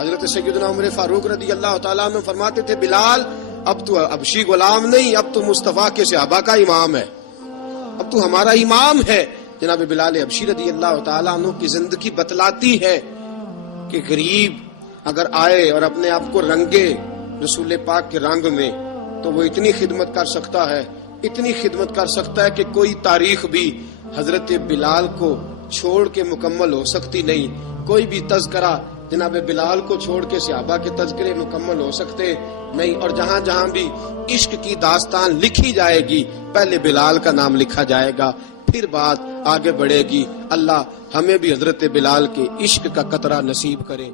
حضرت سیدنا عمر فاروق رضی اللہ تعالیٰ عنہ فرماتے تھے بلال اب تو حبشی غلام نہیں، اب تو مصطفیٰ کے صحابہ کا امام ہے، اب تو ہمارا امام ہے۔ جناب بلال حبشی رضی اللہ تعالیٰ عنہ کی زندگی بتلاتی ہے کہ غریب اگر آئے اور اپنے آپ کو رنگے رسول پاک کے رنگ میں تو وہ اتنی خدمت کر سکتا ہے، اتنی خدمت کر سکتا ہے کہ کوئی تاریخ بھی حضرت بلال کو چھوڑ کے مکمل ہو سکتی نہیں، کوئی بھی تذکرہ جناب بلال کو چھوڑ کے صحابہ کے تذکرے مکمل ہو سکتے نہیں، اور جہاں جہاں بھی عشق کی داستان لکھی جائے گی پہلے بلال کا نام لکھا جائے گا، پھر بات آگے بڑھے گی۔ اللہ ہمیں بھی حضرت بلال کے عشق کا قطرہ نصیب کرے۔